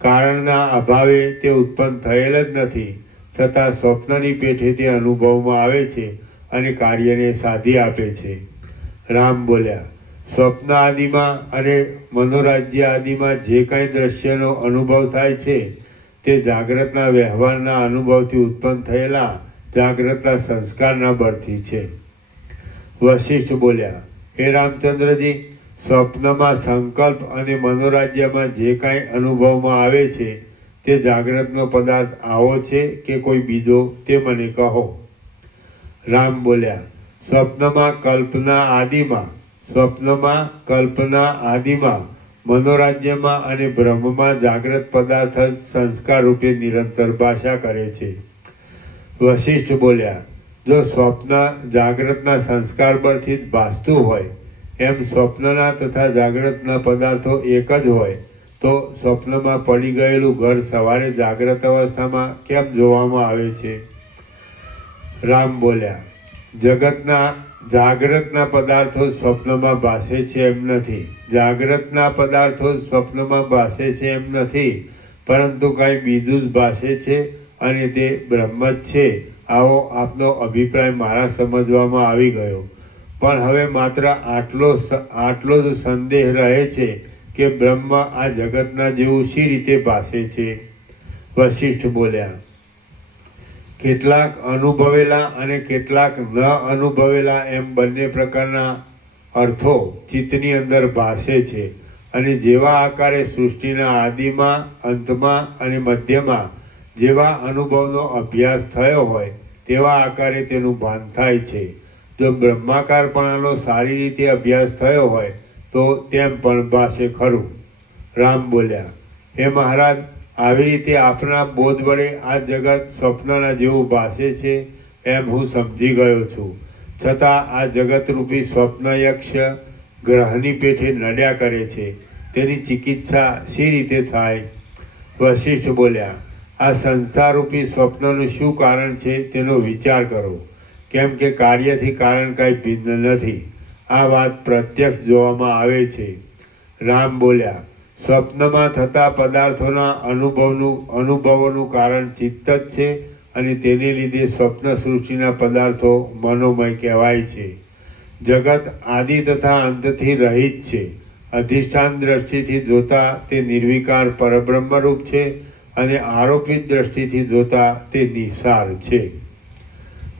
કારણના અભાવે તે ઉત્પન્ન થયેલ જ નથી, છતાં સ્વપ્નની પેઠે તે અનુભવમાં આવે છે અને કાર્યને સાધી આપે છે. રામ બોલ્યા, સ્વપ્ન આદિમાં અને મનોરાજ્ય આદિમાં જે કાંઈ દ્રશ્યનો અનુભવ થાય છે તે જાગ્રતના વ્યવહારના અનુભવથી ઉત્પન્ન થયેલા જાગ્રતના સંસ્કારના બળથી છે. વશિષ્ઠ બોલ્યા, હે રામચંદ્રજી, સ્વપ્નમાં સંકલ્પ અને મનોરાજ્યમાં જે કાંઈ અનુભવમાં આવે છે તે જાગ્રતનો પદાર્થ આવો છે કે કોઈ બીજો, તે મને કહો. રામ બોલ્યા, સ્વપ્નમાં કલ્પના આદિમાં મનોરાજ્યમાં અને બ્રહ્મમાં જાગ્રત પદાર્થ જ સંસ્કાર રૂપે નિરંતર ભાષા કરે છે. વશિષ્ઠ બોલ્યા, જો સ્વપ્ન જાગ્રતના સંસ્કાર બળથી જ ભાસતું હોય, એમ સ્વપ્નના તથા જાગ્રતના પદાર્થો એક જ હોય, તો સ્વપ્નમાં પડી ગયેલું ઘર સવારે જાગ્રત અવસ્થામાં કેમ જોવામાં આવે છે? રામ બોલ્યા, જાગ્રતના પદાર્થો સ્વપ્નમાં ભાસે છે એમ નથી. જાગ્રતના પદાર્થો સ્વપ્નમાં ભાસે છે એમ નથી, પરંતુ કાંઈ બીજું જ ભાસે છે અને તે બ્રહ્મ જ છે, આવો આપનો અભિપ્રાય મારા સમજવામાં આવી ગયો. પણ હવે માત્ર આટલો જ સંદેહ રહે છે કે બ્રહ્મ આ જગતના જેવું શી રીતે ભાસે છે? વશિષ્ઠ બોલ્યા, કેટલાક અનુભવેલા અને કેટલાક ન અનુભવેલા એમ બંને પ્રકારના અર્થો ચિત્તની અંદર ભાસે છે, અને જેવા આકારે સૃષ્ટિના આદિમાં, અંતમાં અને મધ્યમાં જેવા અનુભવનો અભ્યાસ થયો હોય તેવા આકારે તેનું ભાન થાય છે. જો બ્રહ્માકારપણાનો સારી રીતે અભ્યાસ થયો હોય તો તેમ પણ ભાસે ખરું. રામ બોલ્યા, હે મહારાજ, આવી રીતે આપના બોધ વડે આ જગત સ્વપ્નના જેવું ભાસે છે એમ હું સમજી ગયો છું. છતાં આ જગતરૂપી સ્વપ્ન યક્ષ ગ્રહની પેઠે નડ્યા કરે છે, તેની ચિકિત્સા શી રીતે થાય? વશિષ્ઠ બોલ્યા, આ સંસારરૂપી સ્વપ્નનું શું કારણ છે તેનો વિચાર કરો, કેમ કે કાર્યથી કારણ કાંઈ ભિન્ન નથી. આ વાત પ્રત્યક્ષ જોવામાં આવે છે. રામ બોલ્યા, સ્વપ્નમાં થતા પદાર્થોના અનુભવોનું કારણ ચિત્ત જ છે, અને તેને લીધે સ્વપ્ન સૃષ્ટિના પદાર્થો મનોમય કહેવાય છે. જગત આદિ તથા અંતથી રહિત છે. અધિષ્ઠાન દ્રષ્ટિથી જોતા તે નિર્વિકાર પરબ્રહ્મરૂપ છે, અને આરોપિત દ્રષ્ટિથી જોતા તે નિસાર છે.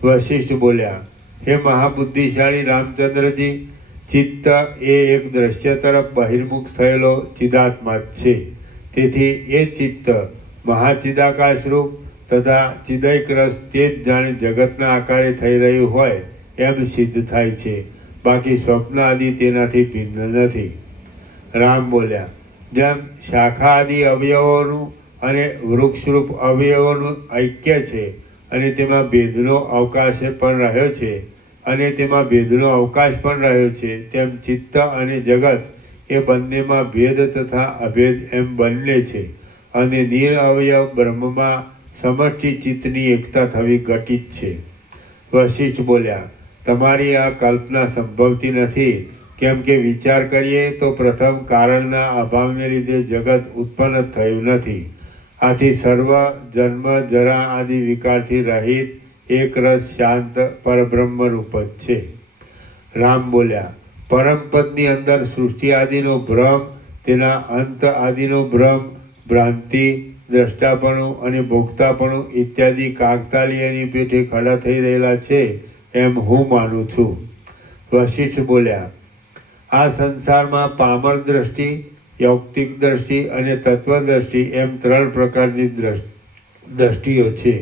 વશિષ્ઠ બોલ્યા, હે મહાબુદ્ધિશાળી રામચંદ્રજી, ચિત્ત એ એક દ્રશ્ય તરફ બહિર્મુખ થયેલો ચિદાત્મા છે. તેથી એ ચિત્ત મહાચિદાકાશરૂપ તથા ચિદૈક રસ તે જ જાણે જગતના આકારે થઈ રહ્યું હોય એમ સિદ્ધ થાય છે. બાકી સ્વપ્ન આદિ તેનાથી ભિન્ન નથી. રામ બોલ્યા, જેમ શાખા આદિ અવયવોનું અને વૃક્ષરૂપ અવયવોનું ઐક્ય છે, અને તેમાં ભેદનો અવકાશ પણ રહ્યો છે, તેમ ચિત્ત અને જગત એ બંનેમાં ભેદ તથા અભેદ એમ બંને છે, અને નિરઅવયવ બ્રહ્મમાં સમષ્ટિ ચિત્તની એકતા થવી ઘટિત છે. વશિષ્ઠ બોલ્યા, તમારી આ કલ્પના સંભવતી નથી, કેમ કે વિચાર કરીએ તો પ્રથમ કારણના અભાવને લીધે જગત ઉત્પન્ન થયું નથી. આથી સર્વ જન્મ જરા આદિ વિકારથી રહિત એક રસ શાંત પરબ્રહ્મ રૂપ જ છે. રામ બોલ્યા, પરમપદની અંદર સૃષ્ટિ આદિનો ભ્રમ, તેના અંત આદિનો ભ્રમ, ભ્રાંતિ, દ્રષ્ટાપણું અને ભોગતાપણું ઇત્યાદિ કાકતાલીયની પેઠે ખડા થઈ રહેલા છે એમ હું માનું છું. વશિષ્ઠ બોલ્યા, આ સંસારમાં પામર દ્રષ્ટિ, યૌક્તિક દ્રષ્ટિ અને તત્વદ્રષ્ટિ એમ 3 પ્રકારની દ્રષ્ટિઓ છે.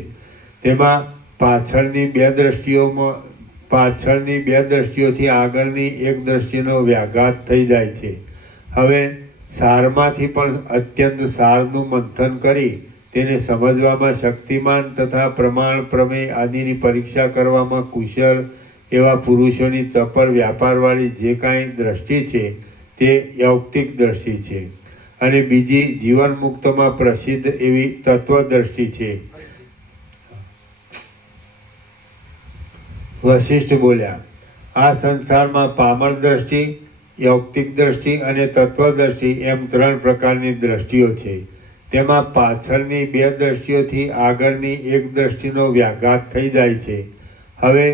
તેમાં પાછળની બે દ્રષ્ટિઓથી આગળની એક દ્રષ્ટિનો વ્યાઘાત થઈ જાય છે. હવે સારમાંથી પણ અત્યંત સારનું મંથન કરી તેને સમજવામાં શક્તિમાન તથા પ્રમાણ પ્રમેય આદિની પરીક્ષા કરવામાં કુશળ એવા પુરુષોની ચપળ વ્યાપારવાળી જે કાંઈ દ્રષ્ટિ છે તે યૌક્તિક દ્રષ્ટિ છે, અને બીજી જીવન મુક્તમાં પ્રસિદ્ધ એવી તત્વદ્રષ્ટિ છે. વશિષ્ઠ બોલ્યા, આ સંસારમાં પામર દ્રષ્ટિ, યૌક્તિક દ્રષ્ટિ અને તત્વદ્રષ્ટિ એમ 3 પ્રકારની દ્રષ્ટિઓ છે. તેમાં પાછળની 2 દ્રષ્ટિઓથી આગળની એક દ્રષ્ટિનો વ્યાઘાત થઈ જાય છે. હવે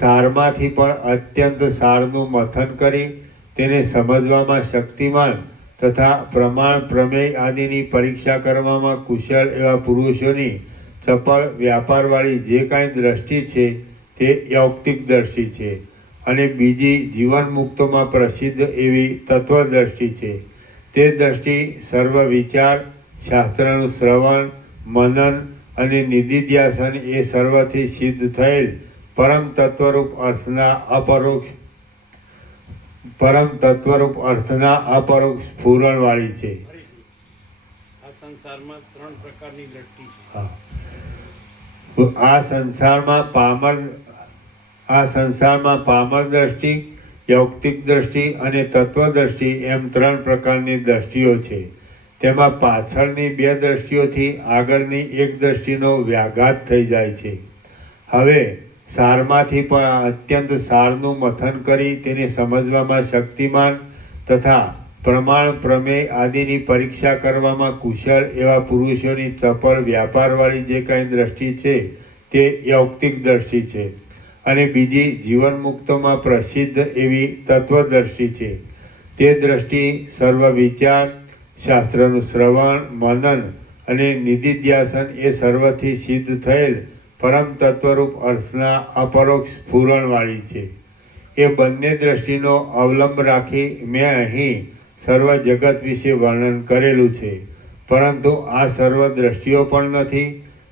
સારમાંથી પણ અત્યંત સારનું મથન કરી તેને સમજવામાં શક્તિમાન તથા પ્રમાણ પ્રમેય આદિની પરીક્ષા કરવામાં કુશળ એવા પુરુષોની ચપળ વ્યાપારવાળી જે કાંઈ દ્રષ્ટિ છે તે યૌક્તિક દ્રષ્ટિ છે અને બીજી જીવન મુક્તોમાં પ્રસિદ્ધ એવી તત્વદ્રષ્ટિ છે. તે દ્રષ્ટિ સર્વ વિચાર, શાસ્ત્રનું શ્રવણ, મનન અને નિધિધ્યાસન એ સર્વથી સિદ્ધ થયેલ પરમ તત્વરૂપ અપરોક્ષ સ્ફુરણવાળી છે. આ સંસારમાં 3 પ્રકારની દ્રષ્ટિ છે. આ સંસારમાં પામર દ્રષ્ટિ, યૌક્તિક દ્રષ્ટિ અને તત્વદ્રષ્ટિ એમ 3 પ્રકારની દ્રષ્ટિઓ છે. તેમાં પાછળની 2 દ્રષ્ટિઓથી આગળની એક દ્રષ્ટિનો વ્યાઘાત થઈ જાય છે. હવે સારમાંથી પણ અત્યંત સારનું મથન કરી તેને સમજવામાં શક્તિમાન તથા પ્રમાણ પ્રમેય આદિની પરીક્ષા કરવામાં કુશળ એવા પુરુષોની ચપળ વ્યાપારવાળી જે કાંઈ દ્રષ્ટિ છે તે યૌક્તિક દ્રષ્ટિ છે અને બીજી જીવન મુક્તોમાં પ્રસિદ્ધ એવી તત્વદ્રષ્ટિ છે. તે દ્રષ્ટિ સર્વ વિચાર, શાસ્ત્રનું શ્રવણ, મનન અને નિધિધ્યાસન એ સર્વથી સિદ્ધ થયેલ પરમ તત્વરૂપ અર્થના અપરોક્ષ સ્ફુરણવાળી છે. એ બંને દ્રષ્ટિનો અવલંબ રાખી મેં અહીં સર્વ જગત વિશે વર્ણન કરેલું છે. પરંતુ આ સર્વ દ્રષ્ટિઓ પણ નથી,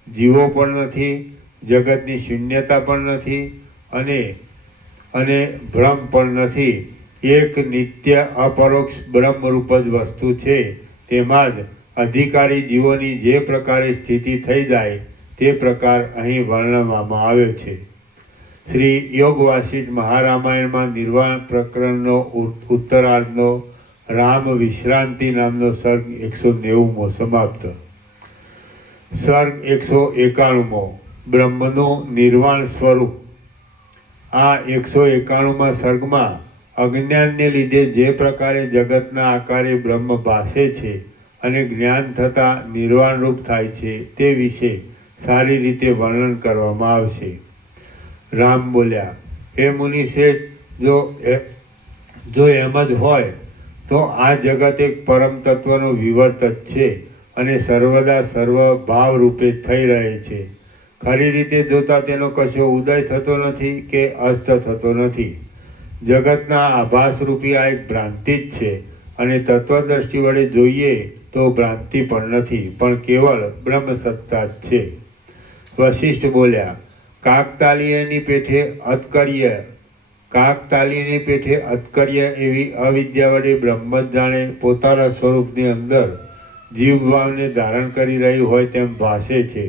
જીવો પણ નથી, જગતની શૂન્યતા પણ નથી અને ભ્રમ પણ નથી. એક નિત્ય અપરોક્ષ બ્રહ્મરૂપ જ વસ્તુ છે. તેમાં જ અધિકારી જીવોની જે પ્રકારે સ્થિતિ થઈ જાય તે પ્રકાર અહીં વર્ણવવામાં આવ્યો છે. શ્રી યોગ વાસિષ્ઠ મહારામાયણમાં નિર્વાણ પ્રકરણનો ઉત્તરાર્ધનો રામ વિશ્રાંતિ નામનો સર્ગ 190મો સમાપ્ત. સર્ગ 191મો બ્રહ્મનું નિર્વાણ સ્વરૂપ. આ 191મા સર્ગમાં અજ્ઞાનને લીધે જે પ્રકારે જગતના આકારે બ્રહ્મ ભાસે છે અને જ્ઞાન થતાં નિર્વાણરૂપ થાય છે તે વિશે સારી રીતે વર્ણન કરવામાં આવશે. રામ બોલ્યા, હે મુનિશ્રેષ્ઠ, જો એમ જ હોય તો આ જગત એક પરમ તત્વનો વિવર્ત જ છે અને સર્વદા સર્વ ભાવ રૂપે થઈ રહે છે. ખરી રીતે જોતા તેનો કશો ઉદય થતો નથી કે અસ્ત થતો નથી. જગતના આભાસરૂપી આ એક ભ્રાંતિ જ છે અને તત્વદ્રષ્ટિ વડે જોઈએ તો ભ્રાંતિ પણ નથી, પણ કેવળ બ્રહ્મ સત્તા જ છે. વશિષ્ઠ બોલ્યા, કાકતાલીયની પેઠે અતકર્ય એવી અવિદ્યા વડે બ્રહ્મ જ જાણે પોતાના સ્વરૂપની અંદર જીવભાવને ધારણ કરી રહ્યું હોય તેમ ભાસે છે.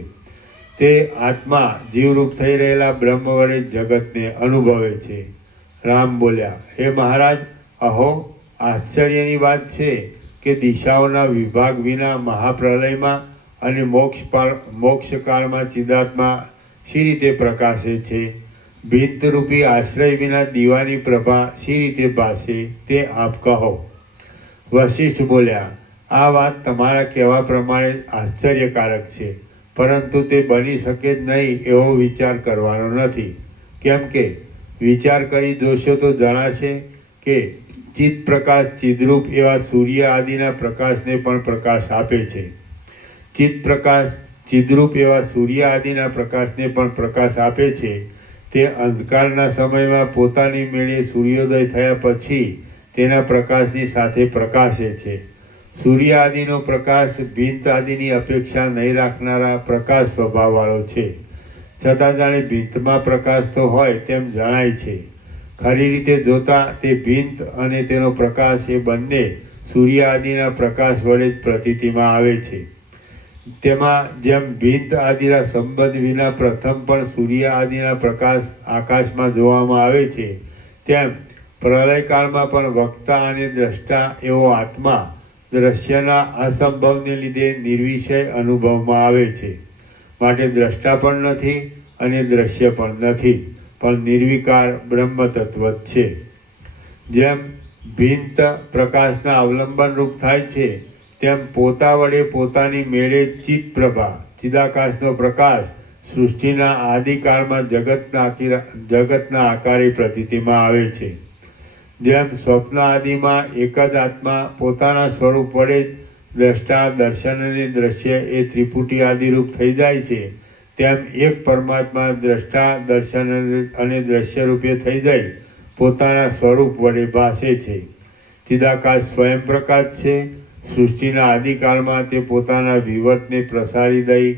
તે આત્મા જીવરૂપ થઈ રહેલા બ્રહ્મ વડે જગતને અનુભવે છે. રામ બોલ્યા, હે મહારાજ, અહો, આશ્ચર્યની વાત છે કે દિશાઓના વિભાગ વિના મહાપ્રલયમાં અને મોક્ષકાળમાં ચિદાત્મા શી રીતે પ્રકાશે છે? ભીતરૂપી આશ્રય વિના દીવાની પ્રભા શી રીતે ભાસે તે આપ કહો. વશિષ્ઠ બોલ્યા, આ વાત તમારા કહેવા પ્રમાણે આશ્ચર્યકારક છે, પરંતુ તે બની શકે જ નહીં એવો વિચાર કરવાનો નથી. કેમ કે વિચાર કરી જોશો તો જણાશે કે ચિત્ત પ્રકાશ ચિદ્રૂપ એવા સૂર્ય આદિના પ્રકાશને પણ પ્રકાશ આપે છે. ચિત્ત પ્રકાશ ચિદ્રૂપ એવા સૂર્ય આદિના પ્રકાશને પણ પ્રકાશ આપે છે. તે અંધકારના સમયમાં પોતાની મેળે સૂર્યોદય થયા પછી તેના પ્રકાશની સાથે પ્રકાશે છે. સૂર્ય આદિનો પ્રકાશ ભીંત આદિની અપેક્ષા નહીં રાખનારા પ્રકાશ સ્વભાવવાળો છે. છતાં જાણે ભીંતમાં પ્રકાશ તો હોય તેમ જણાય છે. ખરી રીતે જોતા તે ભીંત અને તેનો પ્રકાશ એ બંને સૂર્ય આદિના પ્રકાશ વડે જ પ્રતીતિમાં આવે છે. તેમાં જેમ ભીંત આદિના સંબંધ વિના પ્રથમ પણ સૂર્ય આદિના પ્રકાશ આકાશમાં જોવામાં આવે છે, તેમ પ્રલયકાળમાં પણ વક્તા અને દ્રષ્ટા એવો આત્મા દ્રશ્યના અસંભવને લીધે નિર્વિષય અનુભવમાં આવે છે. માટે દ્રષ્ટા પણ નથી અને દ્રશ્ય પણ નથી, પણ નિર્વિકાર બ્રહ્મ તત્વ જ છે. જેમ ભિન્ન પ્રકાશના અવલંબન રૂપ થાય છે, તેમ પોતા વડે પોતાની મેળે ચિત્ત પ્રભા ચિદાકાશનો પ્રકાશ સૃષ્ટિના આદિકાળમાં જગતના આકારે પ્રતીતિમાં આવે છે. જેમ સ્વપ્ન આદિમાં એક જ આત્મા પોતાના સ્વરૂપ વડે જ દ્રષ્ટા, દર્શન અને દ્રશ્ય એ ત્રિપુટી આદિરૂપ થઈ જાય છે, તેમ એક પરમાત્મા દ્રષ્ટા, દર્શન અને દ્રશ્ય રૂપે થઈ જાય પોતાના સ્વરૂપ વડે ભાસે છે. ચિદાકાશ સ્વયં પ્રકાશ છે. સૃષ્ટિના આદિકાળમાં તે પોતાના વિવર્તને પ્રસારી દઈ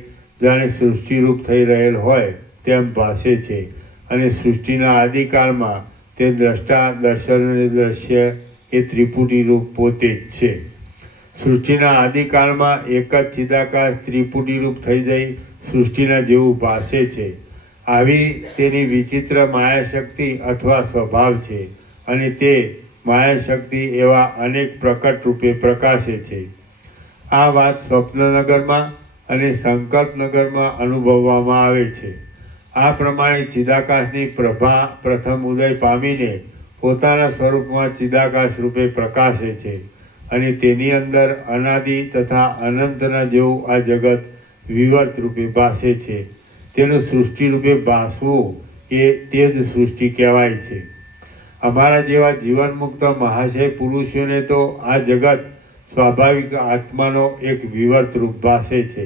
જાણે સૃષ્ટિરૂપ થઈ રહેલ હોય તેમ ભાસે છે, અને સૃષ્ટિના આદિકાળમાં તે દ્રષ્ટા, દર્શન અને દ્રશ્ય એ ત્રિપુટી રૂપ પોતે જ છે. સૃષ્ટિના આદિકાળમાં એક જ ચિદાકાશ ત્રિપુટી રૂપ થઈ જઈ સૃષ્ટિના જેવું ભાસે છે. આવી તેની વિચિત્ર માયાશક્તિ અથવા સ્વભાવ છે, અને તે માયાશક્તિ એવા અનેક પ્રકટ રૂપે પ્રકાશે છે. આ વાત સ્વપ્નનગરમાં અને સંકલ્પનગરમાં અનુભવવામાં આવે છે. આ પ્રમાણે ચિદાકાશની પ્રભા પ્રથમ ઉદય પામીને પોતાના સ્વરૂપમાં ચિદાકાશ રૂપે પ્રકાશે છે, અને તેની અંદર અનાદિ તથા અનંતના જેવું આ જગત વિવર્ત રૂપે ભાસે છે. તેનું સૃષ્ટિ રૂપે ભાસવું એ તે જ સૃષ્ટિ કહેવાય છે. અમારા જેવા જીવનમુક્ત મહાશય પુરુષોને તો આ જગત સ્વાભાવિક આત્માનો એક વિવર્ત રૂપ ભાસે છે.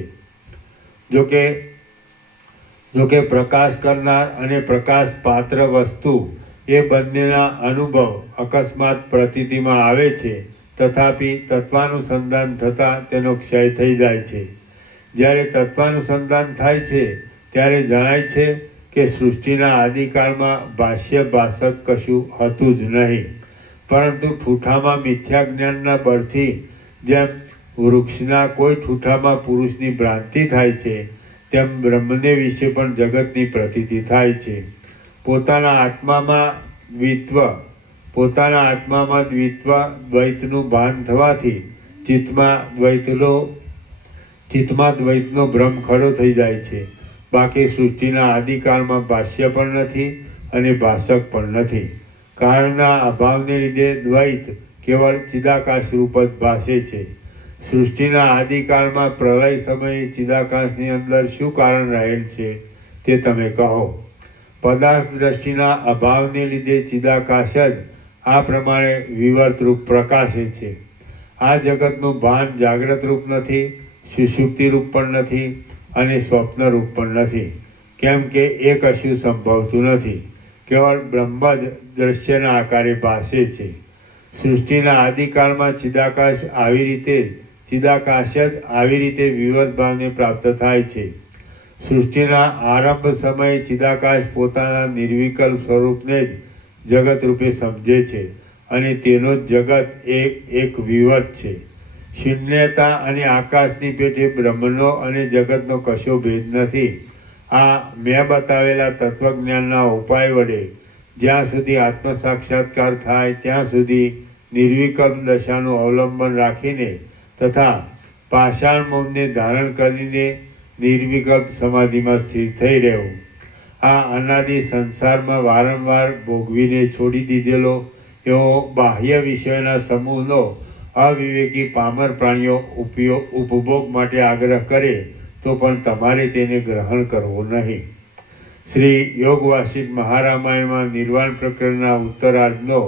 જોકે પ્રકાશ કરનાર અને પ્રકાશ પાત્ર વસ્તુ એ બંનેના અનુભવ અકસ્માત પ્રતીતિમાં આવે છે, તથાપિ તત્વાનુસંધાન થતાં તેનો ક્ષય થઈ જાય છે. જ્યારે તત્વાનુસંધાન થાય છે ત્યારે જણાય છે કે સૃષ્ટિના આદિકાળમાં ભાષ્ય ભાષક કશું હતું જ નહીં, પરંતુ ઠૂઠામાં મિથ્યા જ્ઞાનના બળથી જેમ વૃક્ષના કોઈ ઠૂઠામાં પુરુષની ભ્રાંતિ થાય છે, તેમ બ્રહ્મને વિશે પણ જગતની પ્રતીતિ થાય છે. પોતાના આત્મામાં દ્વૈતનું ભાન થવાથી ચિત્તમાં દ્વૈતનો ભ્રમ ખડો થઈ જાય છે. બાકી સૃષ્ટિના આદિકાળમાં ભાષ્ય પણ નથી અને ભાષક પણ નથી. કારણના અભાવને લીધે દ્વૈત કેવળ ચિદાકાશ રૂપ જ ભાસે છે. સૃષ્ટિના આદિકાળમાં પ્રલય સમયે ચિદાકાશની અંદર શું કારણ રહેલ છે તે તમે કહો. પદાર્થ દ્રષ્ટિના અભાવને લીધે ચિદાકાશ જ આ પ્રમાણે વિવર્ત રૂપ પ્રકાશે છે. આ જગતનું ભાન જાગ્રત રૂપ નથી, સુષુપ્તિ રૂપ પણ નથી અને સ્વપ્ન રૂપ પણ નથી, કેમ કે એ કશું સંભવતું નથી. કેવળ બ્રહ્મ જ દ્રશ્યના આકારે ભાસે છે. સૃષ્ટિના આદિકાળમાં ચિદાકાશ જ આવી રીતે વિવર્ત ભાવને પ્રાપ્ત થાય છે. સૃષ્ટિના આરંભ સમયે ચિદાકાશ પોતાના નિર્વિકલ્પ સ્વરૂપને જ જગત રૂપે સમજે છે, અને તેનો જ જગત એક વિવર્ત છે. શૂન્યતા અને આકાશની પેટે બ્રહ્મનો અને જગતનો કશો ભેદ નથી. આ મેં બતાવેલા તત્વજ્ઞાનના ઉપાય વડે જ્યાં સુધી આત્મ સાક્ષાત્કાર થાય ત્યાં સુધી નિર્વિકલ્પ દશાનું અવલંબન રાખીને તથા પાષાણ મૌનને ધારણ કરીને નિર્વિકલ્પ સમાધિમાં સ્થિર થઈ રહેવું. આ અનાદિ સંસારમાં વારંવાર ભોગવીને છોડી દીધેલો એવો બાહ્ય વિષયોના સમૂહનો અવિવેકી પામર પ્રાણીઓ ઉપભોગ માટે આગ્રહ કરે તો પણ તમારે તેને ગ્રહણ કરવો નહીં. શ્રી યોગ વાસિષ્ઠ મહારામાયણમાં નિર્વાણ પ્રકરણના ઉત્તરાર્ધનો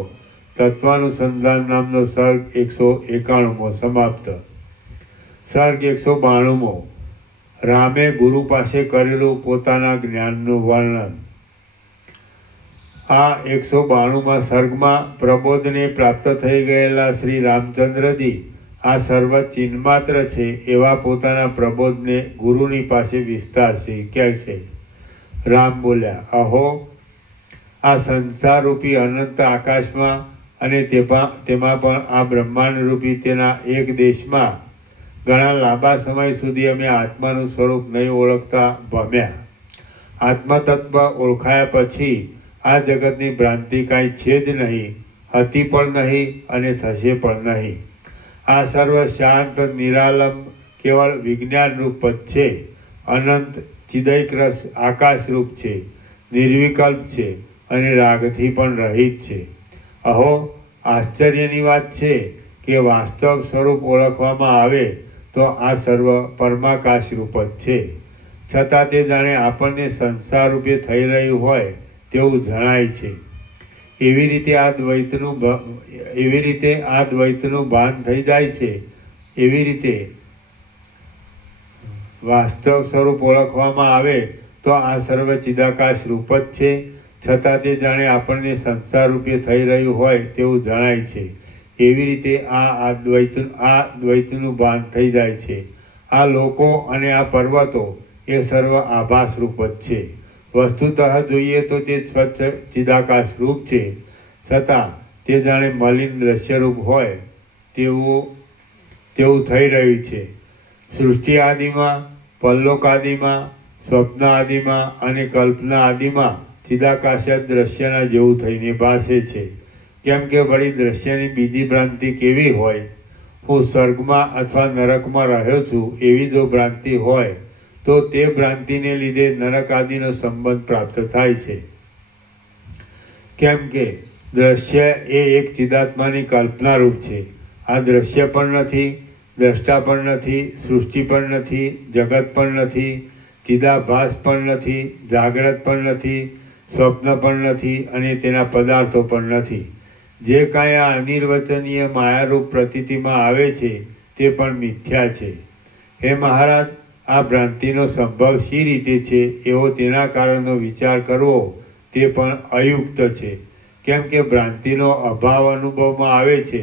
તત્વાનુસંધાન નામનો સર્ગ 191મો સમાપ્ત. સર્ગ 192મો રામે ગુરુ પાસે કરેલું પોતાના જ્ઞાનનું વર્ણન. આ 192મા સર્ગમાં પ્રબોધને પ્રાપ્ત થઈ ગયેલા શ્રી રામચંદ્રજી આ સર્વ ચિન્માત્ર છે એવા પોતાના પ્રબોધને ગુરુની પાસે વિસ્તારશે કહે છે. રામ બોલ્યા, અહો, આ સંસારરૂપી અનંત આકાશમાં અને તેમાં પણ આ બ્રહ્માંડ રૂપી તેના એક દેશમાં ઘણા લાંબા સમય સુધી અમે આત્માનું સ્વરૂપ નહીં ઓળખતા ભમ્યા. આત્મતત્વ ઓળખાયા પછી આ જગતની ભ્રાંતિ કાંઈ છે જ નહીં, હતી પણ નહીં અને થશે પણ નહીં. આ સર્વ શાંત નિરાલંબ કેવળ વિજ્ઞાન રૂપ જ છે. અનંત ચિદૈક રસ આકાશ રૂપ છે. નિર્વિકલ્પ છે અને રાગથી પણ રહિત છે. અહો આશ્ચર્યની વાત છે કે વાસ્તવ સ્વરૂપ ઓળખવામાં આવે તો આ સર્વ પરમાકાશ રૂપ જ છે, છતાં તે જાણે આપણને સંસાર રૂપે થઈ રહ્યું હોય તેવું જણાય છે. એવી રીતે આ દ્વૈતનું ભાન થઈ જાય છે. એવી રીતે વાસ્તવ સ્વરૂપ ઓળખવામાં આવે તો આ સર્વ ચિદાકાશ રૂપ જ છે, છતાં તે જાણે આપણને સંસાર રૂપે થઈ રહ્યું હોય તેવું જણાય છે. એવી રીતે આ દ્વૈતનું ભાન થઈ જાય છે. આ લોકો અને આ પર્વતો એ સર્વ આભાસ રૂપ જ છે. વસ્તુતઃ જોઈએ તો તે સ્વચ્છ ચિદાકાશ રૂપ છે, છતાં તે જાણે મલિન દ્રશ્યરૂપ હોય તેવું થઈ રહ્યું છે. સૃષ્ટિ આદિમાં, પલ્લોક આદિમાં, સ્વપ્ન આદિમાં અને કલ્પના આદિમાં ચિદાકાશ જ દ્રશ્યના જેવું થઈને ભાસે છે. કેમ કે વળી દ્રશ્યની બીજી ભ્રાંતિ કેવી હોય? હું સ્વર્ગમાં અથવા નરકમાં રહ્યો છું એવી જો ભ્રાંતિ હોય તો તે ભ્રાંતિને લીધે નરક આદિનો સંબંધ પ્રાપ્ત થાય છે. કેમ કે દ્રશ્ય એ એક ચિદાત્માની કલ્પના રૂપ છે. આ દ્રશ્ય પણ નથી, દ્રષ્ટા પણ નથી, સૃષ્ટિ પણ નથી, જગત પણ નથી, ચિદાભાસ પણ નથી, જાગ્રત પણ નથી, સ્વપ્ન પણ નથી અને તેના પદાર્થો પણ નથી. જે કાંઈ આ અનિર્વચનીય માયારૂપ પ્રતીતિમાં આવે છે તે પણ મિથ્યા છે. હે મહારાજ, આ ભ્રાંતિનો સંભવ શી રીતે છે એવો તેના કારણનો વિચાર કરવો તે પણ અયુક્ત છે. કેમ કે ભ્રાંતિનો અભાવ અનુભવમાં આવે છે.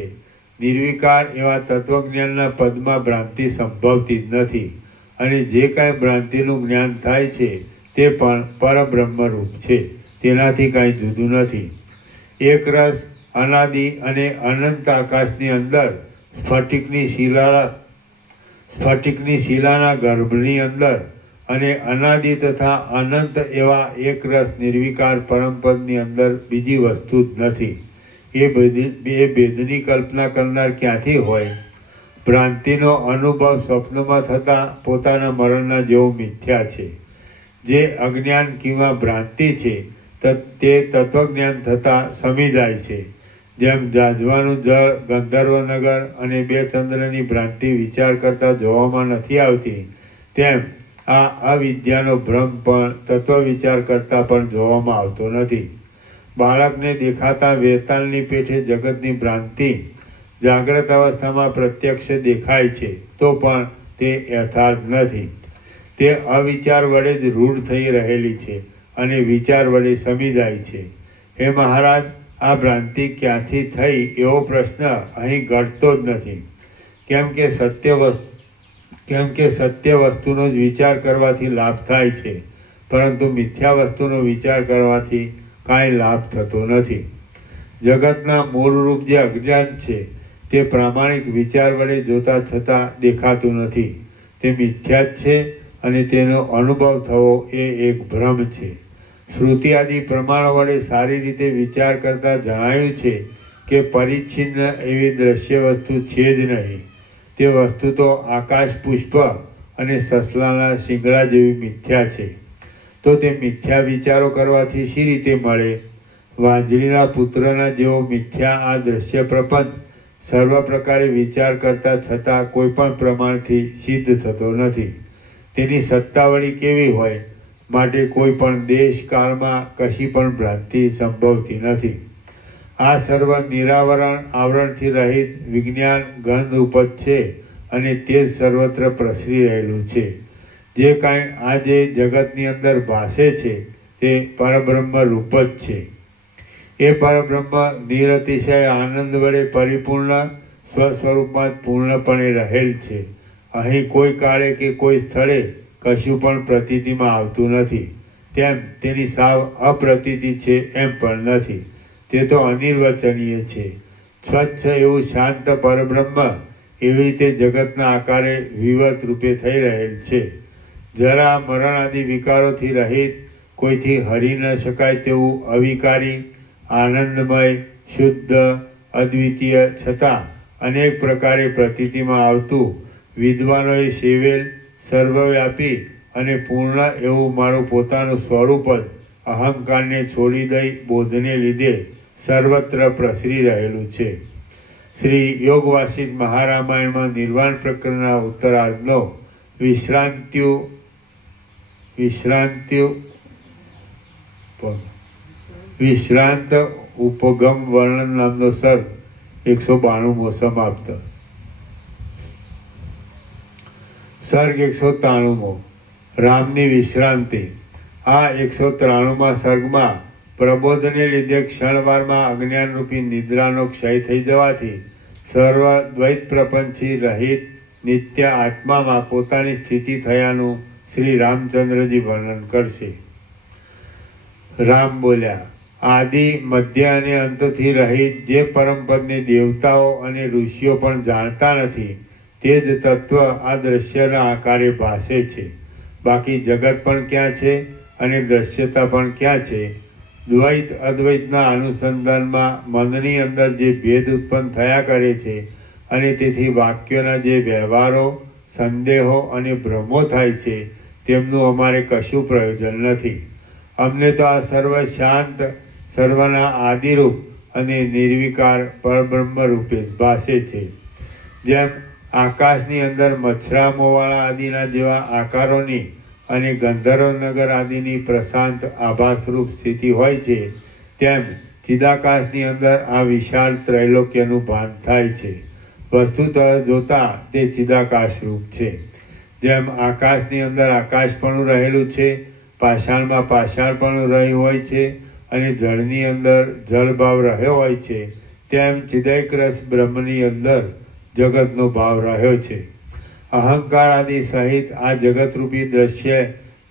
નિર્વિકાર એવા તત્વજ્ઞાનના પદમાં ભ્રાંતિ સંભવતી જ નથી, અને જે કાંઈ ભ્રાંતિનું જ્ઞાન થાય છે તે પણ પરબ્રહ્મરૂપ છે, તેનાથી કાંઈ જુદું નથી. એક રસ અનાદિ અને અનંત આકાશની અંદર સ્ફટિકની શિલાના ગર્ભની અંદર અને અનાદિ તથા અનંત એવા એક રસ નિર્વિકાર પરમપદની અંદર બીજી વસ્તુ જ નથી. એ ભેદની કલ્પના કરનાર ક્યાંથી હોય? ભ્રાંતિનો અનુભવ સ્વપ્નમાં થતાં પોતાના મરણના જેવો મિથ્યા છે. જે અજ્ઞાન કિંવા ભ્રાંતિ છે તે તત્વજ્ઞાન થતાં સમી જાય છે. જેમ જાજવાનું જળ, ગંધર્વનગર અને બે ચંદ્રની ભ્રાંતિ વિચાર કરતાં જોવામાં નથી આવતી, તેમ આ અવિદ્યાનો ભ્રમ પણ તત્વ વિચાર કરતાં પણ જોવામાં આવતો નથી. બાળકને દેખાતા વેતાલની પેઠે જગતની ભ્રાંતિ જાગ્રત અવસ્થામાં પ્રત્યક્ષ દેખાય છે તો પણ તે યથાર્થ નથી. તે અવિચાર વડે જ રૂઢ થઈ રહેલી છે અને વિચાર વડે સમી જાય છે. હે મહારાજ, આ ભ્રાંતિ ક્યાંથી થઈ એવો પ્રશ્ન અહીં ઘટતો જ નથી. કેમ કે સત્ય વસ્તુનો જ વિચાર કરવાથી લાભ થાય છે, પરંતુ મિથ્યા વસ્તુનો વિચાર કરવાથી કાંઈ લાભ થતો નથી. જગતના મૂળરૂપ જે અજ્ઞાન છે તે પ્રામાણિક વિચાર વડે જોતા છતાં દેખાતું નથી. તે મિથ્યા જ છે અને તેનો અનુભવ થવો એ એક ભ્રમ છે. શ્રુતિ આદિ પ્રમાણ વડે સારી રીતે વિચાર કરતાં જણાયું છે કે પરિચ્છિન્ન એવી દ્રશ્ય વસ્તુ છે જ નહીં. તે વસ્તુ તો આકાશ પુષ્પ અને સસલાના શિંગડા જેવી મિથ્યા છે. તો તે મિથ્યા વિચારો કરવાથી શી રીતે મળે? વાંજળીના પુત્રના જેવો મિથ્યા આ દ્રશ્ય પ્રપંચ સર્વ પ્રકારે વિચાર કરતા છતાં કોઈ પણ પ્રમાણથી સિદ્ધ થતો નથી. તેની સત્તાવળી કેવી હોય? માટે કોઈ પણ દેશ કાળમાં કશી પણ ભ્રાંતિ સંભવતી નથી. આ સર્વ નિરાવરણ આવરણથી રહિત વિજ્ઞાન ગંધ રૂપ જ છે અને તે જ સર્વત્ર પ્રસરી રહેલું છે. જે કાંઈ આજે જગતની અંદર ભાસે છે તે પરબ્રહ્મ રૂપ જ છે. એ પરબ્રહ્મ નિરતિશય આનંદ વડે પરિપૂર્ણ સ્વસ્વરૂપમાં જ પૂર્ણપણે રહેલ છે. અહીં કોઈ કાળે કે કોઈ સ્થળે કશું પણ પ્રતીતિમાં આવતું નથી, તેમ તેની સાવ અપ્રતીતિ છે એમ પણ નથી. તે તો અનિર્વચનીય છે. સ્વચ્છ એવું શાંત પરબ્રહ્મ એવી રીતે જગતના આકારે વિવત રૂપે થઈ રહેલ છે. જરા મરણ આદિ વિકારોથી રહિત, કોઈથી હરી ન શકાય તેવું અવિકારી, આનંદમય, શુદ્ધ, અદ્વિતીય છતાં અનેક પ્રકારે પ્રતીતિમાં આવતું, વિદ્વાનોએ સેવેલ, સર્વવ્યાપી અને પૂર્ણ એવું મારું પોતાનું સ્વરૂપ જ અહંકારને છોડી દઈ બોધને લીધે સર્વત્ર પ્રસરી રહેલું છે. શ્રી યોગ વાસિષ્ઠ મહારામાયણમાં નિર્વાણ પ્રકરણના ઉત્તરાર્ધનો વિશ્રાંત ઉપગમ વર્ણન નામનો સર્ગ 192મો સમાપ્ત. સર્ગ 193મો રામની વિશ્રાંતિ. આ 193મા સર્ગમાં પ્રબોધને લીધે ક્ષણવારમાં અજ્ઞાનરૂપી નિદ્રાનો ક્ષય થઈ જવાથી સર્વ દ્વૈત પ્રપંચથી રહિત નિત્ય આત્મામાં પોતાની સ્થિતિ થયાનું શ્રી રામચંદ્રજી વર્ણન કરશે. રામ બોલ્યા, આદિ મધ્ય અને અંતથી રહિત જે પરમપદને દેવતાઓ અને ઋષિઓ પણ જાણતા નથી તે જ તત્વ આ દ્રશ્યના આકારે ભાસે છે. બાકી જગત પણ ક્યાં છે અને દ્રશ્યતા પણ ક્યાં છે? દ્વૈત અદ્વૈતના અનુસંધાનમાં મનની અંદર જે ભેદ ઉત્પન્ન થયા કરે છે અને તેથી વાક્યોના જે વ્યવહારો, સંદેહો અને ભ્રમો થાય છે તેમનું અમારે કશું પ્રયોજન નથી. અમને તો આ સર્વ શાંત, સર્વના આદિરૂપ અને નિર્વિકાર પરબ્રહ્મ રૂપે જ ભાસે છે. જેમ આકાશની અંદર મચ્છરામોવાળા આદિના જેવા આકારોની અને ગંધર્વનગર આદિની પ્રશાંત આભાસરૂપ સ્થિતિ હોય છે, તેમ ચિદાકાશની અંદર આ વિશાળ ત્રૈલોક્યનું ભાન થાય છે. વસ્તુતઃ જોતા તે ચિદાકાશરૂપ છે. જેમ આકાશની અંદર આકાશપણું રહેલું છે, પાષાણમાં પાષાણપણું રહ્યું હોય છે અને જળની અંદર જળભાવ રહ્યો હોય છે, તેમ ચિદૈકરસ બ્રહ્મની અંદર જગતનો ભાવ રહ્યો છે. અહંકાર આદિ સહિત આ જગતરૂપી દ્રશ્ય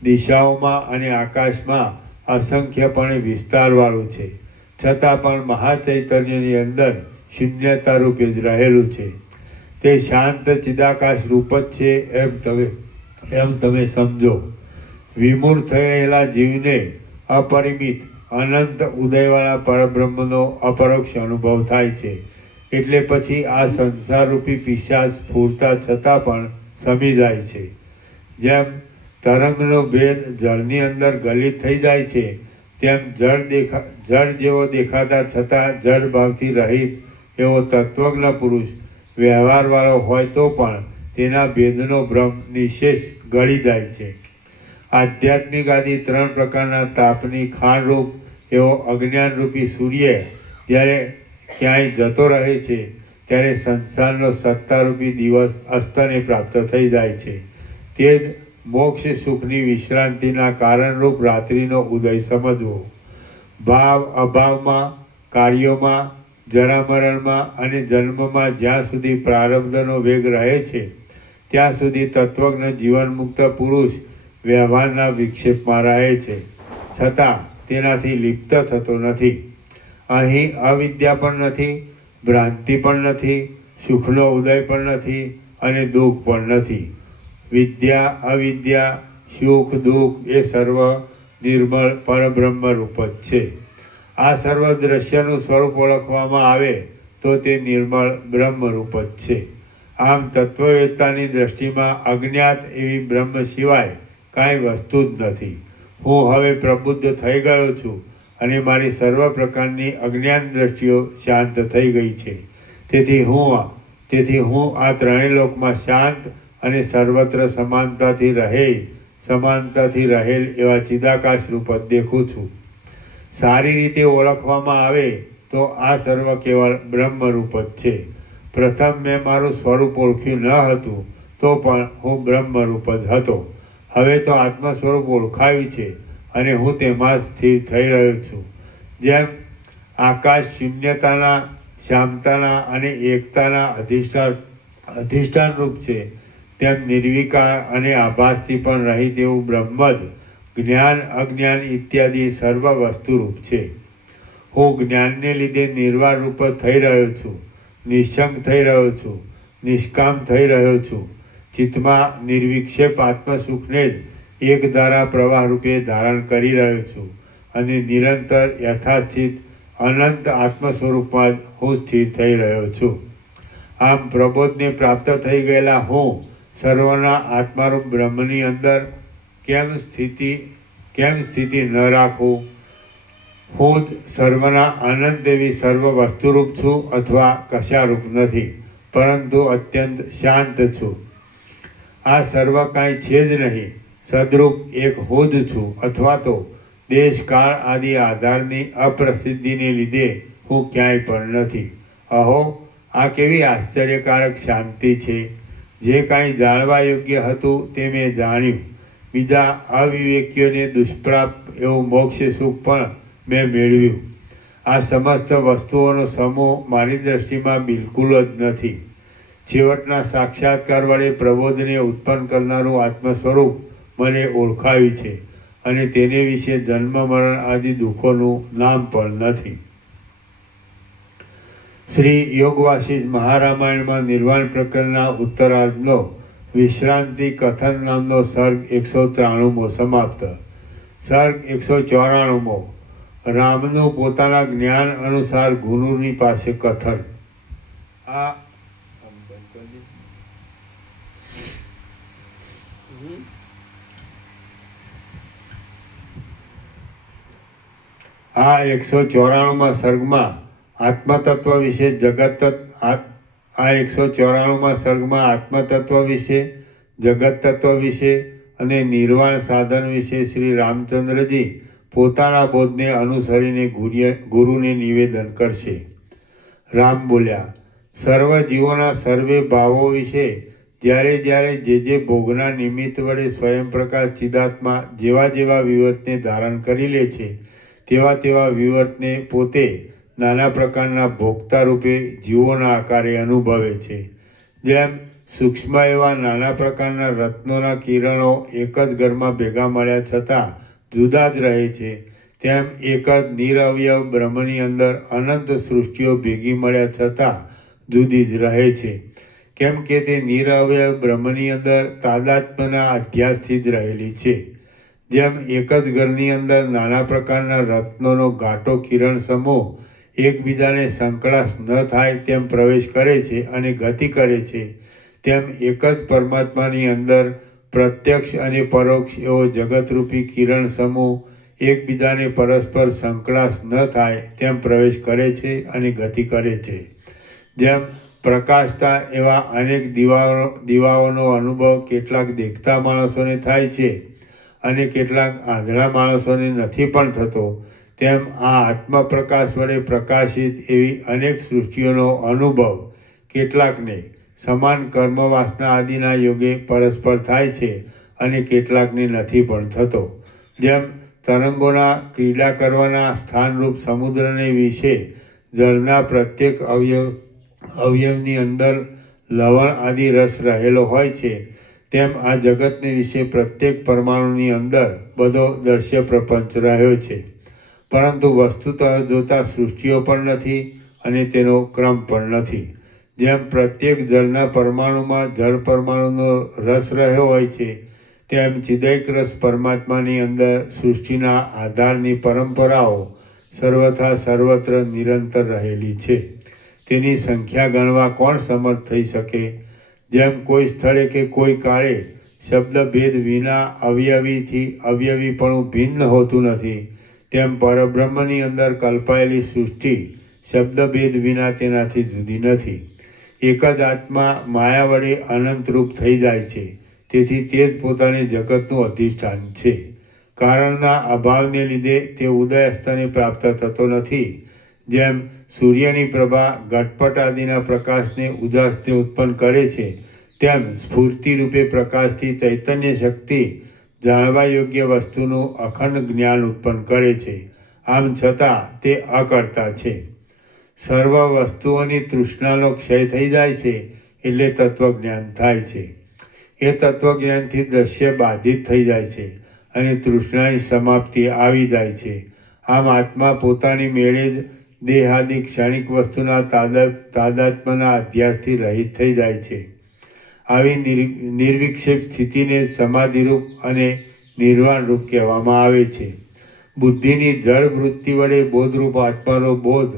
દિશાઓમાં અને આકાશમાં અસંખ્યપણે વિસ્તારવાળું છે, છતાં પણ મહાચૈતન્યની અંદર શૂન્યતા રૂપે જ રહેલું છે. તે શાંત ચિદાકાશ રૂપ જ છે એમ તમે સમજો. વિમૂઢ થઈ રહેલા જીવને અપરિમિત અનંત ઉદયવાળા પરબ્રહ્મનો અપરોક્ષ અનુભવ થાય છે. એટલે પછી આ સંસારરૂપી પિશાચ સ્ફૂરતા છતાં પણ સમી જાય છે. જેમ તરંગનો ભેદ જળની અંદર ગલિત થઈ જાય છે, તેમ જળ જેવો દેખાતા છતાં જળ ભાવથી રહિત એવો તત્વજ્ઞ પુરુષ વ્યવહારવાળો હોય તો પણ તેના ભેદનો ભ્રમ નિશેષ ગળી જાય છે. આધ્યાત્મિક આદિ 3 પ્રકારના તાપની ખાણરૂપ એવો અજ્ઞાનરૂપી સૂર્ય જ્યારે ક્યાંય જતો રહે છે ત્યારે સંસારનો સત્તારૂપી દિવસ અસ્તને પ્રાપ્ત થઈ જાય છે. તે જ મોક્ષ સુખની વિશ્રાંતિના કારણરૂપ રાત્રિનો ઉદય સમજવો. ભાવ અભાવમાં, કાર્યોમાં, જરામરણમાં અને જન્મમાં જ્યાં સુધી પ્રારબ્ધનો વેગ રહે છે ત્યાં સુધી તત્વજ્ઞ જીવનમુક્ત પુરુષ વ્યવહારના વિક્ષેપમાં રહે છે, છતાં તેનાથી લિપ્ત થતો નથી. અહીં અવિદ્યા પણ નથી, ભ્રાંતિ પણ નથી, સુખનો ઉદય પણ નથી અને દુઃખ પણ નથી. વિદ્યા, અવિદ્યા, સુખ, દુઃખ એ સર્વ નિર્મળ પરબ્રહ્મ રૂપ જ છે. આ સર્વ દ્રશ્યનું સ્વરૂપ ઓળખવામાં આવે તો તે નિર્મળ બ્રહ્મરૂપ જ છે. આમ તત્વવેત્તાની દ્રષ્ટિમાં અજ્ઞાત એવી બ્રહ્મ સિવાય કાંઈ વસ્તુ જ નથી. હું હવે પ્રબુદ્ધ થઈ ગયો છું અને મારી સર્વ પ્રકારની અજ્ઞાન દ્રષ્ટિઓ શાંત થઈ ગઈ છે. તેથી હું આ ત્રણેય લોકમાં શાંત અને સર્વત્ર સમાનતાથી રહેલ એવા ચિદાકાશ રૂપ જ દેખું છું. સારી રીતે ઓળખવામાં આવે તો આ સર્વ કેવળ બ્રહ્મરૂપ જ છે. પ્રથમ મેં મારું સ્વરૂપ ઓળખ્યું ન હતું તો પણ હું બ્રહ્મરૂપ જ હતો. હવે તો આત્મ સ્વરૂપ ઓળખાયું છે અને હું તેમાં સ્થિર થઈ રહ્યો છું. જેમ આકાશ શૂન્યતાના, શાંતતાના અને એકતાના અધિષ્ઠાન રૂપ છે, તેમ નિર્વિકાર અને આભાસથી પણ રહિત એવું બ્રહ્મ જ જ્ઞાન, અજ્ઞાન ઇત્યાદિ સર્વ વસ્તુરૂપ છે. હું જ્ઞાનને લીધે નિર્વાણ રૂપ થઈ રહ્યો છું, નિઃશંક થઈ રહ્યો છું, નિષ્કામ થઈ રહ્યો છું. ચિત્તમાં નિર્વિક્ષેપ આત્મસુખને જ એક ધારા પ્રવાહ રૂપે ધારણ કરી રહ્યો છું અને નિરંતર યથાસ્થિત અનંત આત્મ સ્વરૂપમાં જ હું સ્થિર થઈ રહ્યો છું. આમ પ્રબોધને પ્રાપ્ત થઈ ગયેલા હું સર્વના આત્મારૂપ બ્રહ્મની અંદર કેમ કેમ સ્થિતિ ન રાખવું? હું જ સર્વના આનંદ દેવી સર્વ વસ્તુરૂપ છું અથવા કશારૂપ નથી, પરંતુ અત્યંત શાંત છું. આ સર્વ કાંઈ છે જ નહીં, સદરૂપ એક હું જ છું, અથવા તો દેશ કાળ આદિ આધારની અપ્રસિદ્ધિને લીધે હું ક્યાંય પણ નથી. અહો, આ કેવી આશ્ચર્યકારક શાંતિ છે! જે કાંઈ જાણવા યોગ્ય હતું તે મેં જાણ્યું. બીજા અવિવેકીઓને દુષ્પ્રાપ એવું મોક્ષ સુખ પણ મેં મેળવ્યું. આ સમસ્ત વસ્તુઓનો સમૂહ મારી દ્રષ્ટિમાં બિલકુલ જ નથી. છેવટના સાક્ષાત્કાર વડે પ્રબોધને ઉત્પન્ન કરનારું આત્મ સ્વરૂપ મને ઓળખાયું છે, અને તેને વિશે જન્મ મરણ આદિ દુઃખોનું નામ પણ નથી. શ્રી યોગ વાસિષ્ઠ મહારામાયણમાં નિર્વાણ પ્રકરણના ઉત્તરાર્ધનો વિશ્રાંતિ કથન નામનો સર્ગ 193મો સમાપ્ત. સર્ગ 194મો. રામનું પોતાના જ્ઞાન અનુસાર ગુરુની પાસે કથન. આ 194માં સર્ગમાં આત્મતત્વ વિશે આત્મતત્વ વિશે, જગત તત્વ વિશે અને નિર્વાણ સાધન વિશે શ્રી રામચંદ્રજી પોતાના બોધને અનુસરીને ગુરુને નિવેદન કરશે. રામ બોલ્યા, સર્વ જીવોના સર્વે ભાવો વિશે જ્યારે જ્યારે જે ભોગના નિમિત્ત વડે સ્વયં પ્રકાશ ચિદાત્મા જેવા જેવા વિવર્તને ધારણ કરી લે છે, તેવા તેવા વિવર્તને પોતે નાના પ્રકારના ભોગતા રૂપે જીવોના આકારે અનુભવે છે. જેમ સૂક્ષ્મ એવા નાના પ્રકારના રત્નોના કિરણો એક જ ઘરમાં ભેગા મળ્યા છતાં જુદા જ રહે છે, તેમ એક જ નિરવયવ બ્રહ્મની અંદર અનંત સૃષ્ટિઓ ભેગી મળ્યા છતાં જુદી જ રહે છે. કેમ કે તે નિરવયવ બ્રહ્મની અંદર તાદાત્મ્યના અધ્યાસથી જ રહેલી છે. જેમ એક જ ઘરની અંદર નાના પ્રકારના રત્નોનો ઘાટો કિરણ સમૂહ એકબીજાને સંકળાશ ન થાય તેમ પ્રવેશ કરે છે અને ગતિ કરે છે, તેમ એક જ પરમાત્માની અંદર પ્રત્યક્ષ અને પરોક્ષ એવો જગતરૂપી કિરણ સમૂહ એકબીજાને પરસ્પર સંકળાશ ન થાય તેમ પ્રવેશ કરે છે અને ગતિ કરે છે. જેમ પ્રકાશતા એવા અનેક દીવાઓનો અનુભવ કેટલાક દેખતા માણસોને થાય છે અને કેટલાક આંધળા માણસોને નથી પણ થતો, તેમ આ આત્મપ્રકાશ વડે પ્રકાશિત એવી અનેક સૃષ્ટિઓનો અનુભવ કેટલાકને સમાન કર્મ વાસના આદિના યોગે પરસ્પર થાય છે અને કેટલાકને નથી પણ થતો. જેમ તરંગોના ક્રીડા કરવાના સ્થાનરૂપ સમુદ્રને વિશે જળના પ્રત્યેક અવયવની અંદર લવણ આદિ રસ રહેલો હોય છે, તેમ આ જગતને વિશે પ્રત્યેક પરમાણુની અંદર બધો દ્રશ્ય પ્રપંચ રહ્યો છે, પરંતુ વસ્તુતઃ જોતા સૃષ્ટિઓ પણ નથી અને તેનો ક્રમ પણ નથી. જેમ પ્રત્યેક જળના પરમાણુમાં જળ પરમાણુનો રસ રહ્યો હોય છે, તેમ ચિદૈક રસ પરમાત્માની અંદર સૃષ્ટિના આધારની પરંપરાઓ સર્વથા સર્વત્ર નિરંતર રહેલી છે. તેની સંખ્યા ગણવા કોણ સમર્થ થઈ શકે? જેમ કોઈ સ્થળે કે કોઈ કાળે શબ્દ ભેદ વિના અવયવીથી અવયવીપણું ભિન્ન હોતું નથી, તેમ પરબ્રહ્મની અંદર કલ્પાયેલી સૃષ્ટિ શબ્દભેદ વિના તેનાથી જુદી નથી. એક જ આત્મા માયા વડે અનંતરૂપ થઈ જાય છે, તેથી તે જ પોતાને જગતનું અધિષ્ઠાન છે. કારણના અભાવને લીધે તે ઉદય અસ્તને પ્રાપ્ત થતો નથી. જેમ સૂર્યની પ્રભા ઘટપટ આદિના પ્રકાશને ઉજાસને ઉત્પન્ન કરે છે, તેમ સ્ફૂર્તિ રૂપે પ્રકાશથી ચૈતન્ય શક્તિ જાણવા યોગ્ય વસ્તુનું અખંડ જ્ઞાન ઉત્પન્ન કરે છે. આમ છતાં તે અકર્તા છે. સર્વ વસ્તુઓની તૃષ્ણાનો ક્ષય થઈ જાય છે એટલે તત્વજ્ઞાન થાય છે. એ તત્વજ્ઞાનથી દ્રશ્ય બાધિત થઈ જાય છે અને તૃષ્ણાની સમાપ્તિ આવી જાય છે. આમ આત્મા પોતાની મેળે જ દેહાદિ ક્ષણિક વસ્તુના તાદાત્મ્યના અધ્યાસથી રહિત થઈ જાય છે. આવી નિર્વિક્ષેપ સ્થિતિને સમાધિરૂપ અને નિર્વાણરૂપ કહેવામાં આવે છે. બુદ્ધિની જળ વૃત્તિ વડે બોધરૂપ આત્માનો બોધ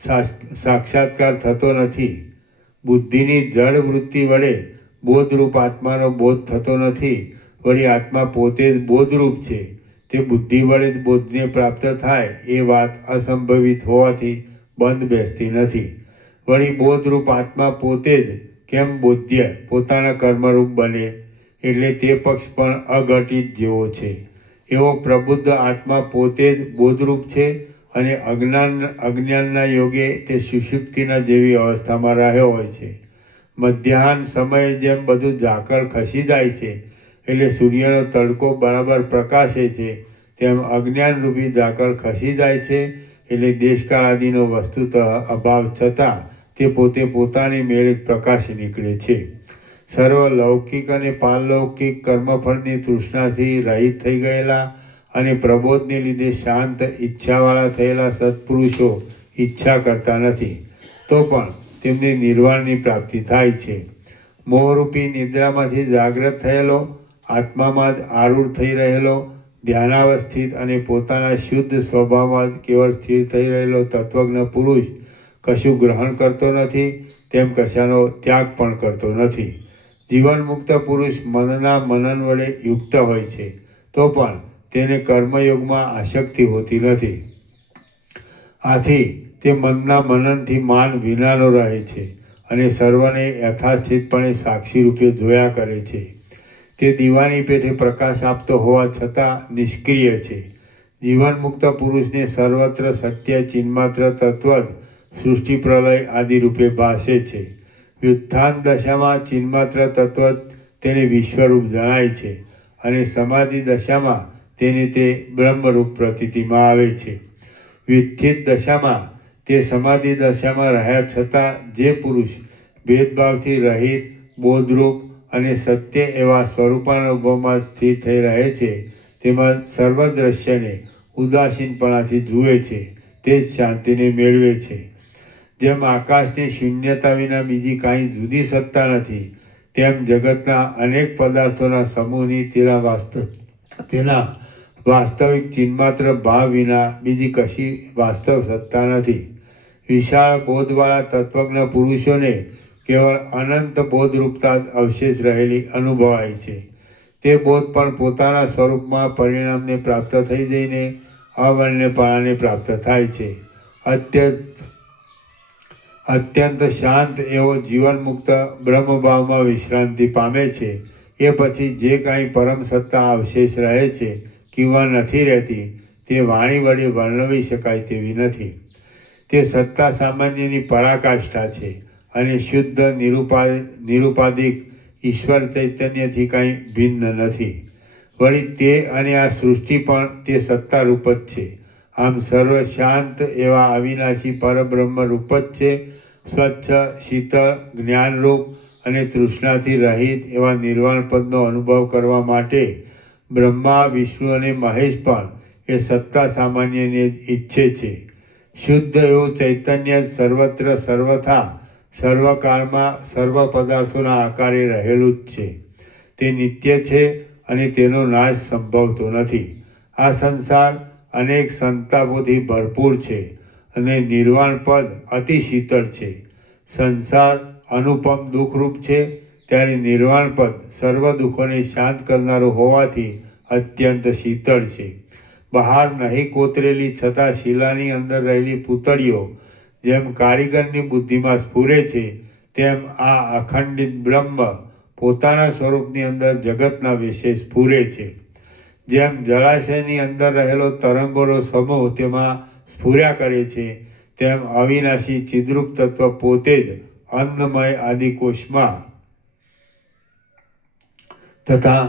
સાક્ષાત્કાર થતો નથી. બુદ્ધિની જળ વૃત્તિ વડે બોધરૂપ આત્માનો બોધ થતો નથી. વળી આત્મા પોતે જ બોધરૂપ છે, તે બુદ્ધિ વડે જ બોધને પ્રાપ્ત થાય એ વાત અસંભવિત હોવાથી બંધ બેસતી નથી. વળી બોધરૂપ આત્મા પોતે જ કેમ બોધ્ય પોતાના કર્મરૂપ બને, એટલે તે પક્ષ પણ અઘટિત જેવો છે. એવો પ્રબુદ્ધ આત્મા પોતે જ બોધરૂપ છે અને અજ્ઞાનના યોગે તે સુષુપ્તિના જેવી અવસ્થામાં રહ્યો હોય છે. મધ્યાહન સમયે જેમ બધું ઝાકળ ખસી જાય છે એટલે સૂર્યનો તડકો બરાબર પ્રકાશે છે, તેમ અજ્ઞાનરૂપી ઝાકળ ખસી જાય છે એટલે દેશકાળ આદિનો વસ્તુતઃ અભાવ છતાં તે પોતે પોતાની મેળે જ પ્રકાશી નીકળે છે. સર્વ લૌકિક અને પારલૌકિક કર્મફળની તૃષ્ણાથી રહિત થઈ ગયેલા અને પ્રબોધને લીધે શાંત ઈચ્છાવાળા થયેલા સત્પુરુષો ઈચ્છા કરતા નથી, તો પણ તેમને નિર્વાણની પ્રાપ્તિ થાય છે. મોહરૂપી નિદ્રામાંથી જાગ્રત થયેલો, આત્મામાં જ આરૂઢ થઈ રહેલો, ધ્યાનાવસ્થિત અને પોતાના શુદ્ધ સ્વભાવમાં જ કેવળ સ્થિર થઈ રહેલો તત્વજ્ઞ પુરુષ કશું ગ્રહણ કરતો નથી, તેમ કશાનો ત્યાગ પણ કરતો નથી. જીવન મુક્ત પુરુષ મનના મનન વડે યુક્ત હોય છે, તો પણ તેને કર્મયોગમાં આસક્તિ હોતી નથી. આથી તે મનના મનનથી માન વિનાનો રહે છે અને સર્વને યથાસ્થિતપણે સાક્ષી રૂપે જોયા કરે છે. તે દીવાની પેઠે પ્રકાશ આપતો હોવા છતાં નિષ્ક્રિય છે. જીવન મુક્ત પુરુષને સર્વત્ર સત્ય ચિન્માત્ર તત્વ જ સૃષ્ટિ પ્રલય આદિ રૂપે ભાસે છે. વ્યુત્થાન દશામાં ચિન્માત્ર તત્વ તેને વિશ્વરૂપ જણાય છે અને સમાધિ દશામાં તેને તે બ્રહ્મરૂપ પ્રતીતિમાં આવે છે. વ્યુત્થિત દશામાં તે સમાધિ દશામાં રહ્યા છતાં જે પુરુષ ભેદભાવથી રહિત, બોધરૂપ અને સત્ય એવા સ્વરૂપાનુભવમાં સ્થિર થઈ રહે છે, તેમાં સર્વ દ્રશ્યને ઉદાસીનપણાથી જુએ છે, તે જ શાંતિને મેળવે છે. જેમ આકાશની શૂન્યતા વિના બીજી કાંઈ જુદી સત્તા નથી, તેમ જગતના અનેક પદાર્થોના સમૂહની તેના વાસ્તવિક ચિન્માત્ર ભાવ વિના બીજી કશી વાસ્તવ સત્તા નથી. વિશાળ બોધવાળા તત્વજ્ઞ પુરુષોને કેવળ અનંત બોધરૂપતા અવશેષ રહેલી અનુભવાય છે. તે બોધ પણ પોતાના સ્વરૂપમાં પરિણામને પ્રાપ્ત થઈ જઈને અવર્ણ્યપણાને પ્રાપ્ત થાય છે. અત્યંત શાંત એવો જીવન મુક્ત બ્રહ્મભાવમાં વિશ્રાંતિ પામે છે. એ પછી જે કાંઈ પરમ સત્તા અવશેષ રહે છે કિંવા નથી રહેતી, તે વાણી વડે વર્ણવી શકાય તેવી નથી. તે સત્તા સામાન્યની પરાકાષ્ઠા છે અને શુદ્ધ નિરુપાધિક ઈશ્વર ચૈતન્યથી કાંઈ ભિન્ન નથી. વળી તે અને આ સૃષ્ટિ પણ તે સત્તારૂપ જ છે. આમ સર્વ શાંત એવા અવિનાશી પરબ્રહ્મ રૂપ જ છે. સ્વચ્છ, શીતળ, જ્ઞાનરૂપ અને તૃષ્ણાથી રહિત એવા નિર્વાણ પદનો અનુભવ કરવા માટે બ્રહ્મા, વિષ્ણુ અને મહેશ પણ એ સત્તા સામાન્યને ઈચ્છે છે. શુદ્ધ એવું ચૈતન્ય જ સર્વત્ર સર્વથા સર્વકાળમાં સર્વ પદાર્થોના આકારે રહેલું જ છે. તે નિત્ય છે અને તેનો નાશ સંભવતો નથી. આ સંસાર અનેક સંતાપોથી ભરપૂર છે અને નિર્વાણ પદ અતિ શીતળ છે. સંસાર અનુપમ દુઃખરૂપ છે, ત્યારે નિર્વાણ પદ સર્વ દુઃખોને શાંત કરનારું હોવાથી અત્યંત શીતળ છે. બહાર નહીં કોતરેલી છતાં શિલાની અંદર રહેલી પૂતળીઓ જેમ કારીગરની બુદ્ધિમાં સ્ફુરે છે, તેમ આ અખંડિત બ્રહ્મ પોતાના સ્વરૂપની અંદર જગતના વિશે સ્ફુરે છે. જેમ જળાશયની અંદર રહેલો તરંગોનો સમૂહ તેમાં સ્ફુર્યા કરે છે, તેમ અવિનાશી ચિદ્રૂપ તત્વ પોતે જ અન્નમય આદિ કોષમાં તથા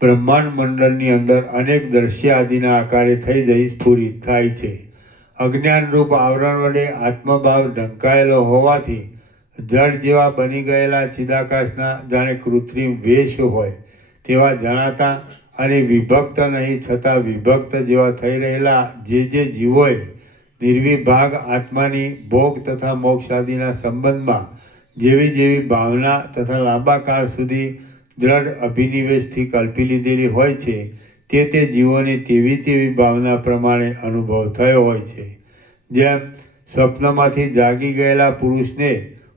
બ્રહ્માંડ મંડળની અંદર અનેક દ્રશ્ય આદિના આકારે થઈ જઈ સ્ફુરિત થાય છે. અજ્ઞાનરૂપ આવરણ વડે આત્મભાવ ઢંકાયેલો હોવાથી જળ જેવા બની ગયેલા ચિદાકાશના જાણે કૃત્રિમ વેશ હોય તેવા જણાતા અને વિભક્ત નહીં છતાં વિભક્ત જેવા થઈ રહેલા જે જીવોએ નિર્વિભાગ આત્માની ભોગ તથા મોક્ષ આદિના સંબંધમાં જેવી ભાવના તથા લાંબા કાળ સુધી દ્રઢ અભિનિવેશથી કલ્પી લીધેલી હોય છે, તે જીવોને તેવી ભાવના પ્રમાણે અનુભવ થયો હોય છે. જેમ સ્વપ્નમાંથી જાગી ગયેલા પુરુષને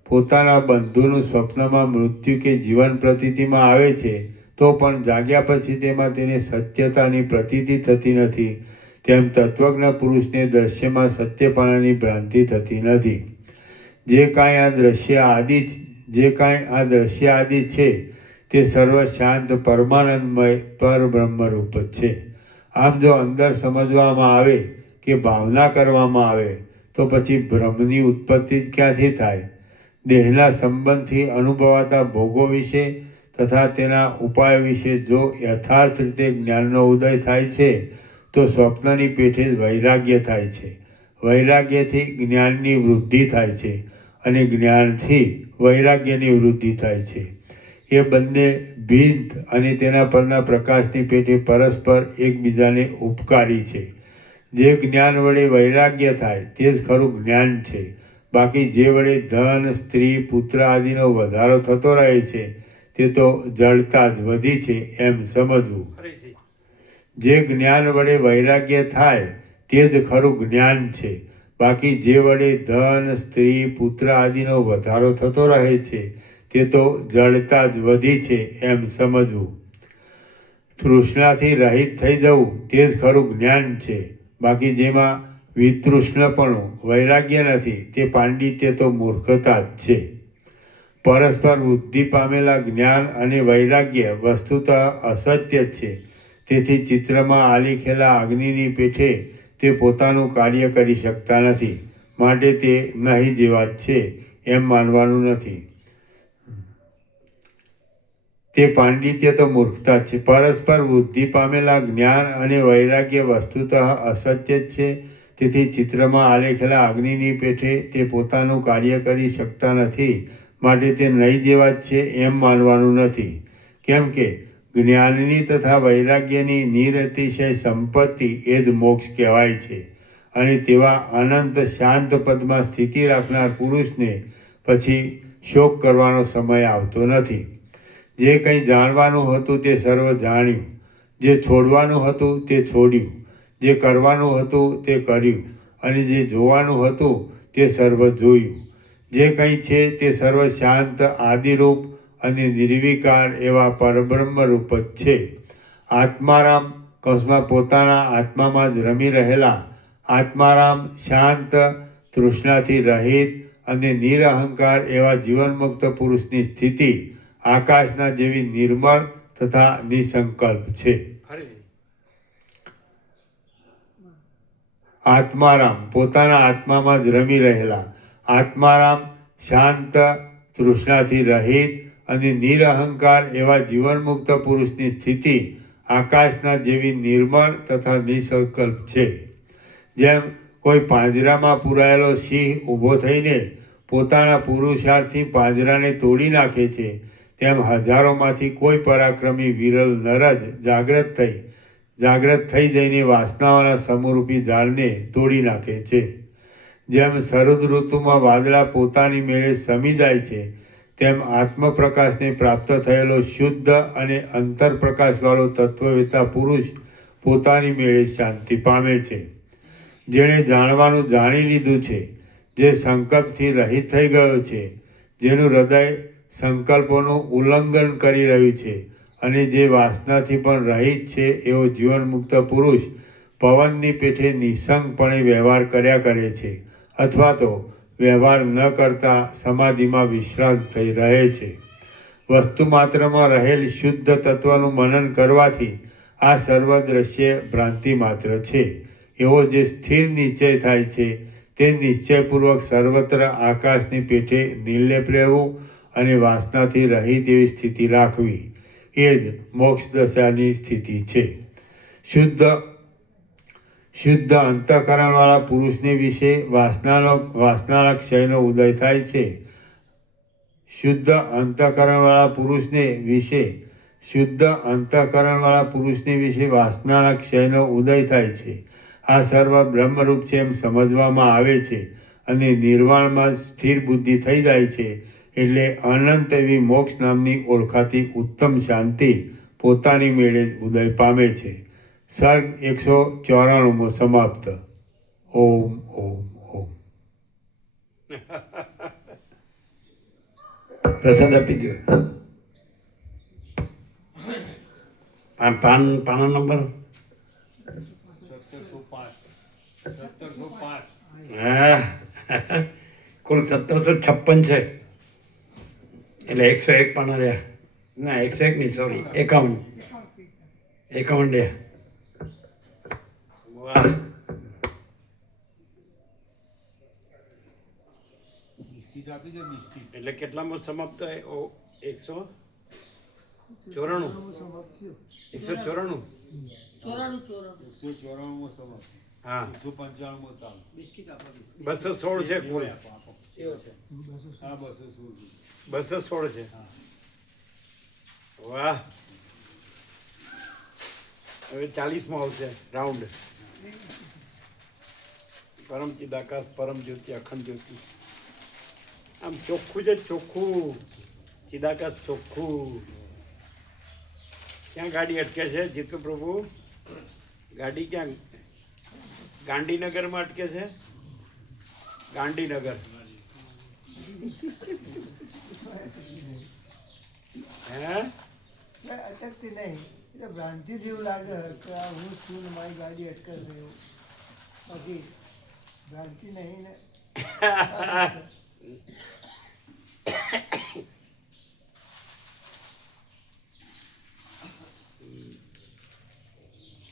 પોતાના બંધુનું સ્વપ્નમાં મૃત્યુ કે જીવન પ્રતીતિમાં આવે છે, તો પણ જાગ્યા પછી તેમાં તેને સત્યતાની પ્રતીતિ થતી નથી, તેમ તત્વજ્ઞ પુરુષને દ્રશ્યમાં સત્યપણાની ભ્રાંતિ થતી નથી. જે કાંઈ આ દ્રશ્ય આદિ છે તે સર્વ શાંત પરમાનંદમય પરબ્રહ્મરૂપ જ છે. આમ જો અંદર સમજવામાં આવે કે ભાવના કરવામાં આવે તો પછી બ્રહ્મની ઉત્પત્તિ જ ક્યાંથી થાય? દેહના સંબંધથી અનુભવાતા ભોગો વિશે તથા તેના ઉપાય વિશે જો યથાર્થ રીતે જ્ઞાનનો ઉદય થાય છે તો સ્વપ્નની પેઠે જ વૈરાગ્ય થાય છે. વૈરાગ્યથી જ્ઞાનની વૃદ્ધિ થાય છે અને જ્ઞાનથી વૈરાગ્યની વૃદ્ધિ થાય છે. એ બંને ભિન્ન અને તેના પરના પ્રકાશની પેઠે પરસ્પર એકબીજાને ઉપકારી છે. જે જ્ઞાન વડે વૈરાગ્ય થાય તે જ ખરું જ્ઞાન છે. બાકી જે વડે ધન, સ્ત્રી, પુત્ર આદિનો વધારો થતો રહે છે તે તો જડતા જ વધી છે એમ સમજવું. જે જ્ઞાન વડે વૈરાગ્ય થાય તે જ ખરું જ્ઞાન છે. બાકી જે વડે ધન, સ્ત્રી, પુત્ર આદિનો વધારો થતો રહે છે તે તો જડતા જ વધી છે એમ સમજવું. તૃષ્ણાથી રહિત થઈ જવું તે જ ખરું જ્ઞાન છે. બાકી જેમાં વિતૃષ્ણપણું વૈરાગ્ય નથી તે પાંડિત્ય તો મૂર્ખતા જ છે. પરસ્પર વૃદ્ધિ પામેલા જ્ઞાન અને વૈરાગ્ય વસ્તુતઃ અસત્ય જ છે. તેથી ચિત્રમાં આલેખેલા અગ્નિની પેઠે તે પોતાનું કાર્ય કરી શકતા નથી, માટે તે નહીં જેવા જ છે એમ માનવાનું નથી. તે પાંડિત્ય તો મૂર્ખતા જ છે. પરસ્પર વૃદ્ધિ પામેલા જ્ઞાન અને વૈરાગ્ય વસ્તુતઃ અસત્ય જ છે. તેથી ચિત્રમાં આલેખેલા અગ્નિની પેઠે તે પોતાનું કાર્ય કરી શકતા નથી, માટે તે નહીં જેવા જ છે એમ માનવાનું નથી. કેમ કે જ્ઞાનની તથા વૈરાગ્યની નિરતિશય સંપત્તિ એ જ મોક્ષ કહેવાય છે. અને તેવા અનંત શાંત પદમાં સ્થિતિ રાખનાર પુરુષને પછી શોક કરવાનો સમય આવતો નથી. જે કંઈ જાણવાનું હતું તે સર્વ જાણ્યું, જે છોડવાનું હતું તે છોડ્યું, જે કરવાનું હતું તે કર્યું, અને જે જોવાનું હતું તે સર્વ જોયું. જે કંઈ છે તે સર્વ શાંત, આદિરૂપ અને નિર્વિકાર એવા પરબ્રહ્મ રૂપ જ છે. આત્મારામ કૌંસમાં પોતાના આત્મામાં જ રમી રહેલા આત્મારામ, શાંત, તૃષ્ણાથી રહિત અને નિરહંકાર એવા જીવનમુક્ત પુરુષની સ્થિતિ આકાશના જેવી નિર્મળ તથા નિસંકલ્પ છે. આત્મારામ પોતાના આત્મામાં જ રમી રહેલા આત્મારામ, શાંત, તૃષ્ણાથી રહિત અને નિરહંકાર એવા જીવનમુક્ત પુરુષની સ્થિતિ આકાશના જેવી નિર્મળ તથા નિસંકલ્પ છે. જેમ કોઈ પાંજરામાં પૂરાયેલો સિંહ ઊભો થઈને પોતાના પુરુષાર્થથી પાંજરાને તોડી નાખે છે, તેમ હજારોમાંથી કોઈ પરાક્રમી વિરલ નર જ જાગ્રત થઈ જઈને વાસનાઓના સમૂહરૂપી ઝાડને તોડી નાખે છે. જેમ શરદ ઋતુમાં વાદળા પોતાની મેળે શમી જાય છે, તેમ આત્મપ્રકાશને પ્રાપ્ત થયેલો શુદ્ધ અને અંતરપ્રકાશવાળો તત્વવેતા પુરુષ પોતાની મેળે શાંતિ પામે છે. જેણે જાણવાનું જાણી લીધું છે, જે સંકલ્પથી રહિત થઈ ગયો છે, જેનું હૃદય સંકલ્પોનું ઉલ્લંઘન કરી રહ્યું છે અને જે વાસનાથી પણ રહિત છે એવો જીવનમુક્ત પુરુષ પવનની પેઠે નિઃસંગપણે વ્યવહાર કર્યા કરે છે અથવા તો વ્યવહાર ન કરતા સમાધિમાં વિશ્રાંત થઈ રહે છે. વસ્તુ માત્રમાં રહેલ શુદ્ધ તત્વનું મનન કરવાથી આ સર્વ દ્રશ્ય ભ્રાંતિ માત્ર છે એવો જે સ્થિર નિશ્ચય થાય છે, તે નિશ્ચયપૂર્વક સર્વત્ર આકાશની પેઠે નિર્લેપ રહેવું અને વાસનાથી રહિત એવી સ્થિતિ રાખવી એ જ મોક્ષ દશાની સ્થિતિ છે. શુદ્ધ અંતઃકરણવાળા પુરુષને વિશે વાસનાના ક્ષયનો ઉદય થાય છે. શુદ્ધ અંતઃકરણવાળા પુરુષને વિશે વાસનાના ક્ષયનો ઉદય થાય છે. આ સર્વ બ્રહ્મરૂપ છે એમ સમજવામાં આવે છે અને નિર્વાણમાં સ્થિર બુદ્ધિ થઈ જાય છે. એટલે અનંત એવી મોક્ષ નામની ઓળખાતી ઉત્તમ શાંતિ પોતાની મેળે ઉદય પામે છે. સર્ગ 194 સમાપ્ત. ઓમ ઓમ ઓમ. પ્રસાદ આપી દો. પાનો નંબર 1705 હા કુલ 1756 છે એટલે 101 પાના રહ્યા ના 101 નહીં સોરી 51 રહ્યા વાહ બિસ્કિટ આપી દે બિસ્કિટ. એટલે કેટલામાં સમાપ્ત થાય 194 194 194 સમજ. હા 195 ચાલુ. 216 છે કુલ હા 216. 216 છે વાહ હવે 40માં આવશે રાઉન્ડ પરમ ચિદાકાશ પરમ જ્યોતિ અખંડ જ્યોતિ આમ ચોખ્ખું છે ચોખ્ખું ચિદાકાશ ચોખ્ખું ક્યાં ગાડી અટકે છે જીતુ પ્રભુ ગાડી ક્યાં ગાંધીનગરમાં અટકે છે ગાંધીનગર હે અટકતી નહીં એટલે ભ્રાંતિ જેવું લાગે કે આ હું છું ને મારી ગાડી અટકશે એવું બાકી ભ્રાંતિ નહીં ને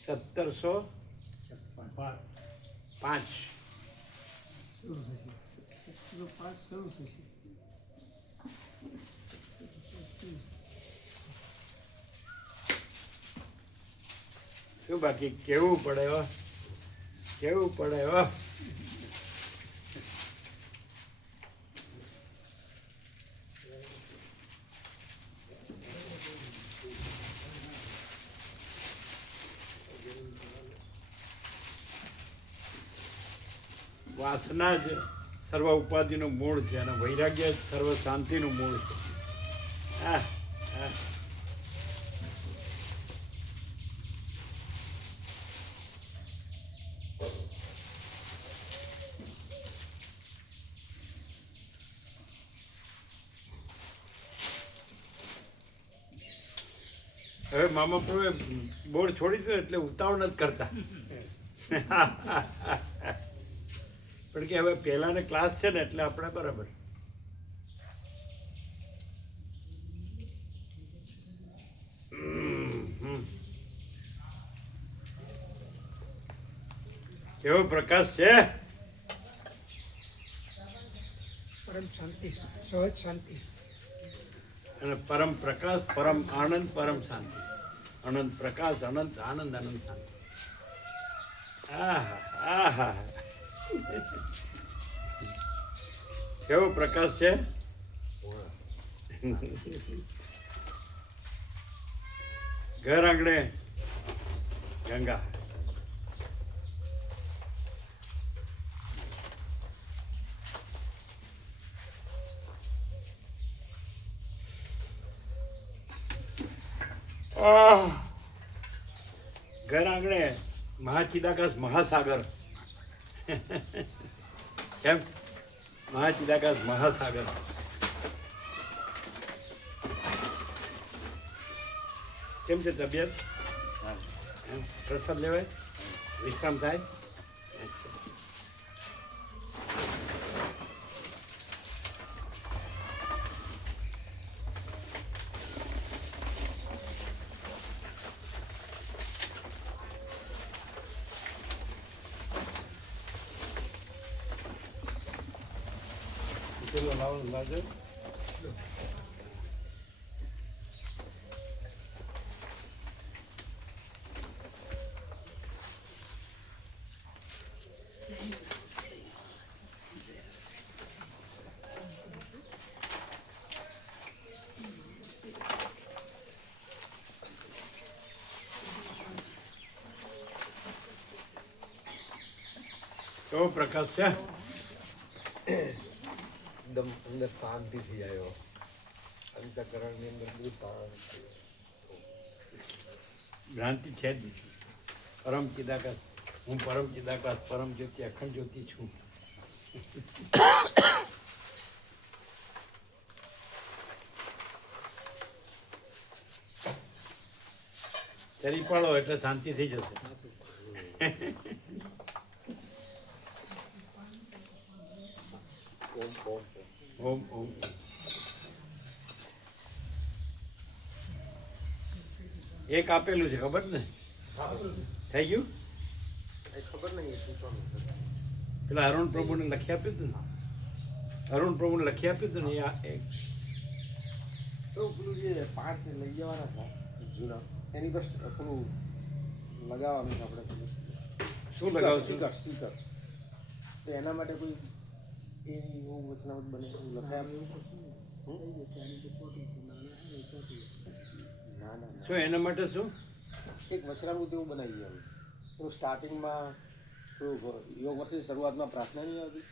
1705 શરૂ થશે 5 શરૂ થશે શું બાકી કેવું પડે હો કેવું પડે હો વાસના જ સર્વ ઉપાધિનું મૂળ છે અને વૈરાગ્ય જ સર્વ શાંતિનું મૂળ છે હા હા હવે મામા પ્રભુએ બોર્ડ છોડી દીધું એટલે ઉતાવળ નથી કરતા પણ કે હવે પહેલાને ક્લાસ છે ને એટલે આપણે બરાબર કેવો પ્રકાશ છે પરમ શાંતિ સહજ શાંતિ અને પરમ પ્રકાશ પરમ આનંદ પરમ શાંતિ અનંત પ્રકાશ અનંત આનંદ અનંત શાંતિ આહા આહા કેવો પ્રકાશ છે ઘર આંગણે ગંગા ઘર આંગણે મહાચિદાકાશ મહાસાગર કેમ મહાચિદાકાશ મહાસાગર કેમ છે તબિયત પ્રસાદ લેવાય વિશ્રામ થાય ચલો લાવો લાજો કેવો પ્રકાશ છે એકદમ અંદર શાંતિ થઈ આવ્યો અંતઃકરણની અંદર બધું શાંતિ ભ્રાંતિ છે જ નહીં પરમ ચિદાકાશ હું પરમ ચિદાકાશ પરમ જ્યોતિ અખંડ જ્યોતિ છું ચરી પાડો એટલે શાંતિ થઈ જશે. ઓમ ઓમ ઓમ ઓમ. એક આપેલું છે ખબર ને? થઈ ગયું? એ ખબર નહીં પૂછવાનું પેલા અરુણ પ્રભુને લખી આપ્યું હતું ને? અરુણ પ્રભુને લખી આપ્યું હતું ને એ એક તો પેલું જે 5 લઈ જવાના હતા જૂના એની પર પેલું લગાવવાનું છે આપણે શું લગાવશું? સ્ટીકર તો એના માટે કોઈ એની એવું વચનામત બને એવું લખાય ના ના શું એના માટે શું? એક વચનામૃત એવું બનાવીએ અમે પેલું સ્ટાર્ટિંગમાં પેલું યોગ વર્ષની શરૂઆતમાં પ્રાર્થના નહીં આવતી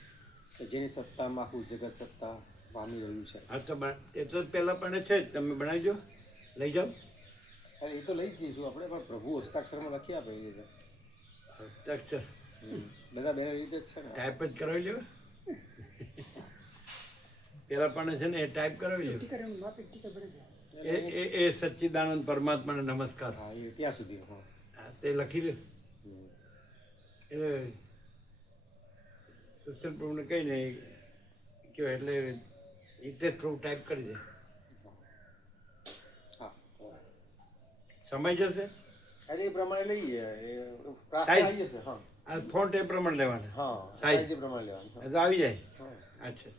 કે જેની સત્તામાં આખું જગત સત્તા પામી રહ્યું છે. હા તો એ તો પહેલાં પણ છે જ, તમે બનાવજો, લઈ જાઓ. અરે એ તો લઈ જ જઈશું આપણે પણ પ્રભુ હસ્તાક્ષરમાં લખી આપે એ રીતે હસ્તાક્ષર બધા બેને રીતે જ છે ને. ટાઈપ જ કરાવી લ્યો. પેલા પણ છે ને એ ટાઈપ કરાવી લ્યો. એ સચ્ચિદાનંદ પરમાત્માને નમસ્કાર, હા એ ત્યાં સુધી હા હા તે લખી લ્યો. એ સુશીલ પ્રભુને કહીને કહો એટલે હિતેશ પ્રભુ ટાઈપ કરી દે. હા સમય જશે. અરે એ પ્રમાણે લઈએ એ પ્રાર્થના સાઈઝ? આવી જશે હા આ ફોન્ટ એ પ્રમાણે લેવાના. હા સાઈઝ? સાઈઝ એ પ્રમાણે લેવાનું એ તો આવી જાય. હા અચ્છા.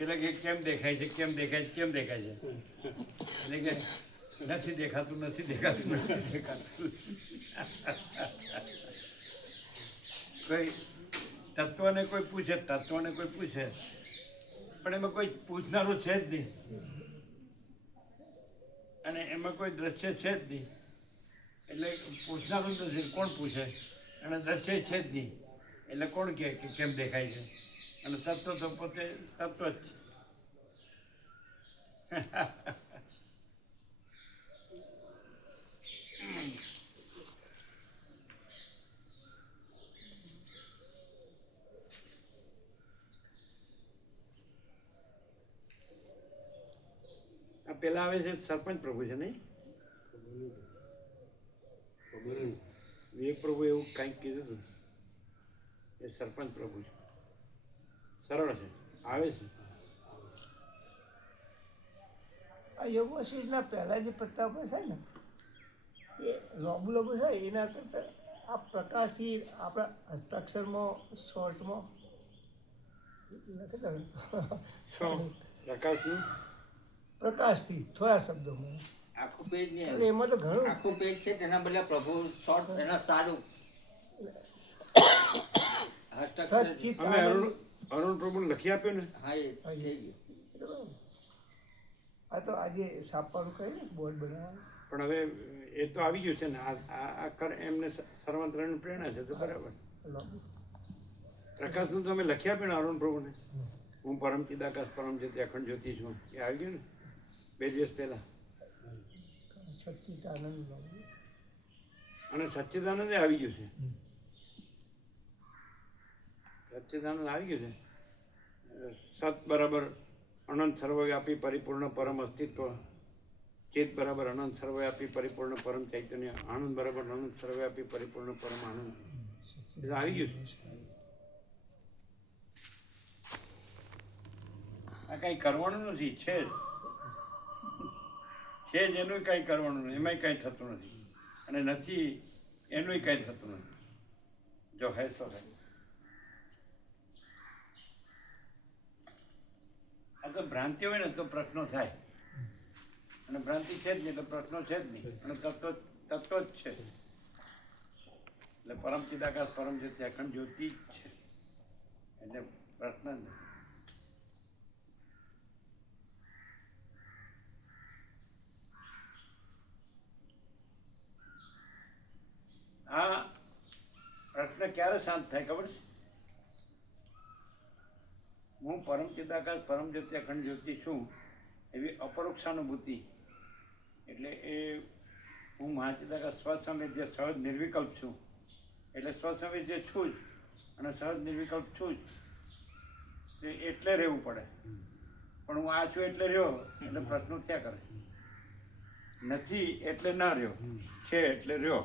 પેલા કે કેમ દેખાય છે, કેમ દેખાય છે, કેમ દેખાય છે, એટલે કે નથી દેખાતું, નથી દેખાતું, નથી દેખાતું. કોઈ તત્વને કોઈ પૂછે, તત્વને કોઈ પૂછે, પણ એમાં કોઈ પૂછનારું છે જ નહીં, અને એમાં કોઈ દ્રશ્ય છે જ નહીં, એટલે પૂછનારું નથી, કોણ પૂછે? અને દ્રશ્ય છે જ નહીં, એટલે કોણ કહે કે કેમ દેખાય છે? અને તત્વ તો પોતે તત્વ જ છે. આ પેલા આવે છે સરપંચ પ્રભુ છે નહીં? વિવેક પ્રભુ એવું કંઈક કીધું હતું. એ સરપંચ પ્રભુ છે, સરળ છે, આવે છે. આ યોગ વશિષ્ઠના પહેલાં જે પત્તા ઉપર છે ને એ લાંબુ લાંબુ છે એના કરતાં આ પ્રકાશથી આપણા હસ્તાક્ષરમાં શોર્ટમાં લખી દઉં શું પ્રકાશનું? પ્રકાશથી થોડા શબ્દોમાં આખું પેજ નહીં એટલે એમાં તો ઘણું આખું પેજ છે તેના બદલે પ્રભુ શોર્ટ એના સારું હસ્તાક્ષર સચ્ચિત અમે અરુણ પ્રભુને લખી આપ્યું ને. હા એ થઈ ગયું. આ તો આજે છાપવાનું કહ્યું ને બોર્ડ બનાવવાનું પણ હવે એ તો આવી ગયું છે ને. આ કર એમને સર્વાંતરણ પ્રેરણા છે તો બરાબર. લાંબુ પ્રકાશનું તો અમે લખી આપ્યું ને અરુણ પ્રભુને. હું પરમ ચિદાકાશ પરમ જ્યોતિ અખંડ જ્યોતિ છું, એ આવી ગયું ને 2 દિવસ પહેલા. સચ્ચિદાનંદ લાંબુ અને સચ્ચિદાનંદ આવી ગયું છે. સચ્ચિદાનંદ આવી ગયું છે. સત બરાબર અનંત સર્વવ્યાપી પરિપૂર્ણ પરમ અસ્તિત્વ, ચેત બરાબર અનંત સર્વવ્યાપી પરિપૂર્ણ પરમ ચૈતન્ય, આનંદ બરાબર અનંત સર્વવ્યાપી પરિપૂર્ણ પરમ આનંદ. એ તો આવી ગયું છે. આ કંઈ કરવાનું નથી, છે જ એનું કંઈ કરવાનું નથી, એમાંય કંઈ થતું નથી, અને નથી એનુંય કંઈ થતું નથી. જો હે સો હે. આ તો ભ્રાંતિ હોય ને તો પ્રશ્નો થાય, અને ભ્રાંતિ છે જ નહીં તો પ્રશ્નો છે જ નહીં, અને તત્વ જ છે. એટલે પરમ ચિદાકાશ પરમ જ્યોતિ અખંડ જ્યોતિ જ છે, એટલે પ્રશ્ન જ નહીં. આ પ્રશ્ન ક્યારે શાંત થાય ખબર છે? હું પરમ ચિદાકાશ પરમ જ્યોતિ અખંડ જ્યોતિ છું એવી અપરોક્ષાનુભૂતિ એટલે એ હું મહાચિતા કે સ્વસમિત જે સહજ નિર્વિકલ્પ છું, એટલે સ્વસમિત જે છું જ અને સહજ નિર્વિકલ્પ છું જ એટલે રહેવું પડે. પણ હું આ છું એટલે રહ્યો એટલે પ્રશ્નો થયા કરે, નથી એટલે ના રહ્યો, છે એટલે રહ્યો.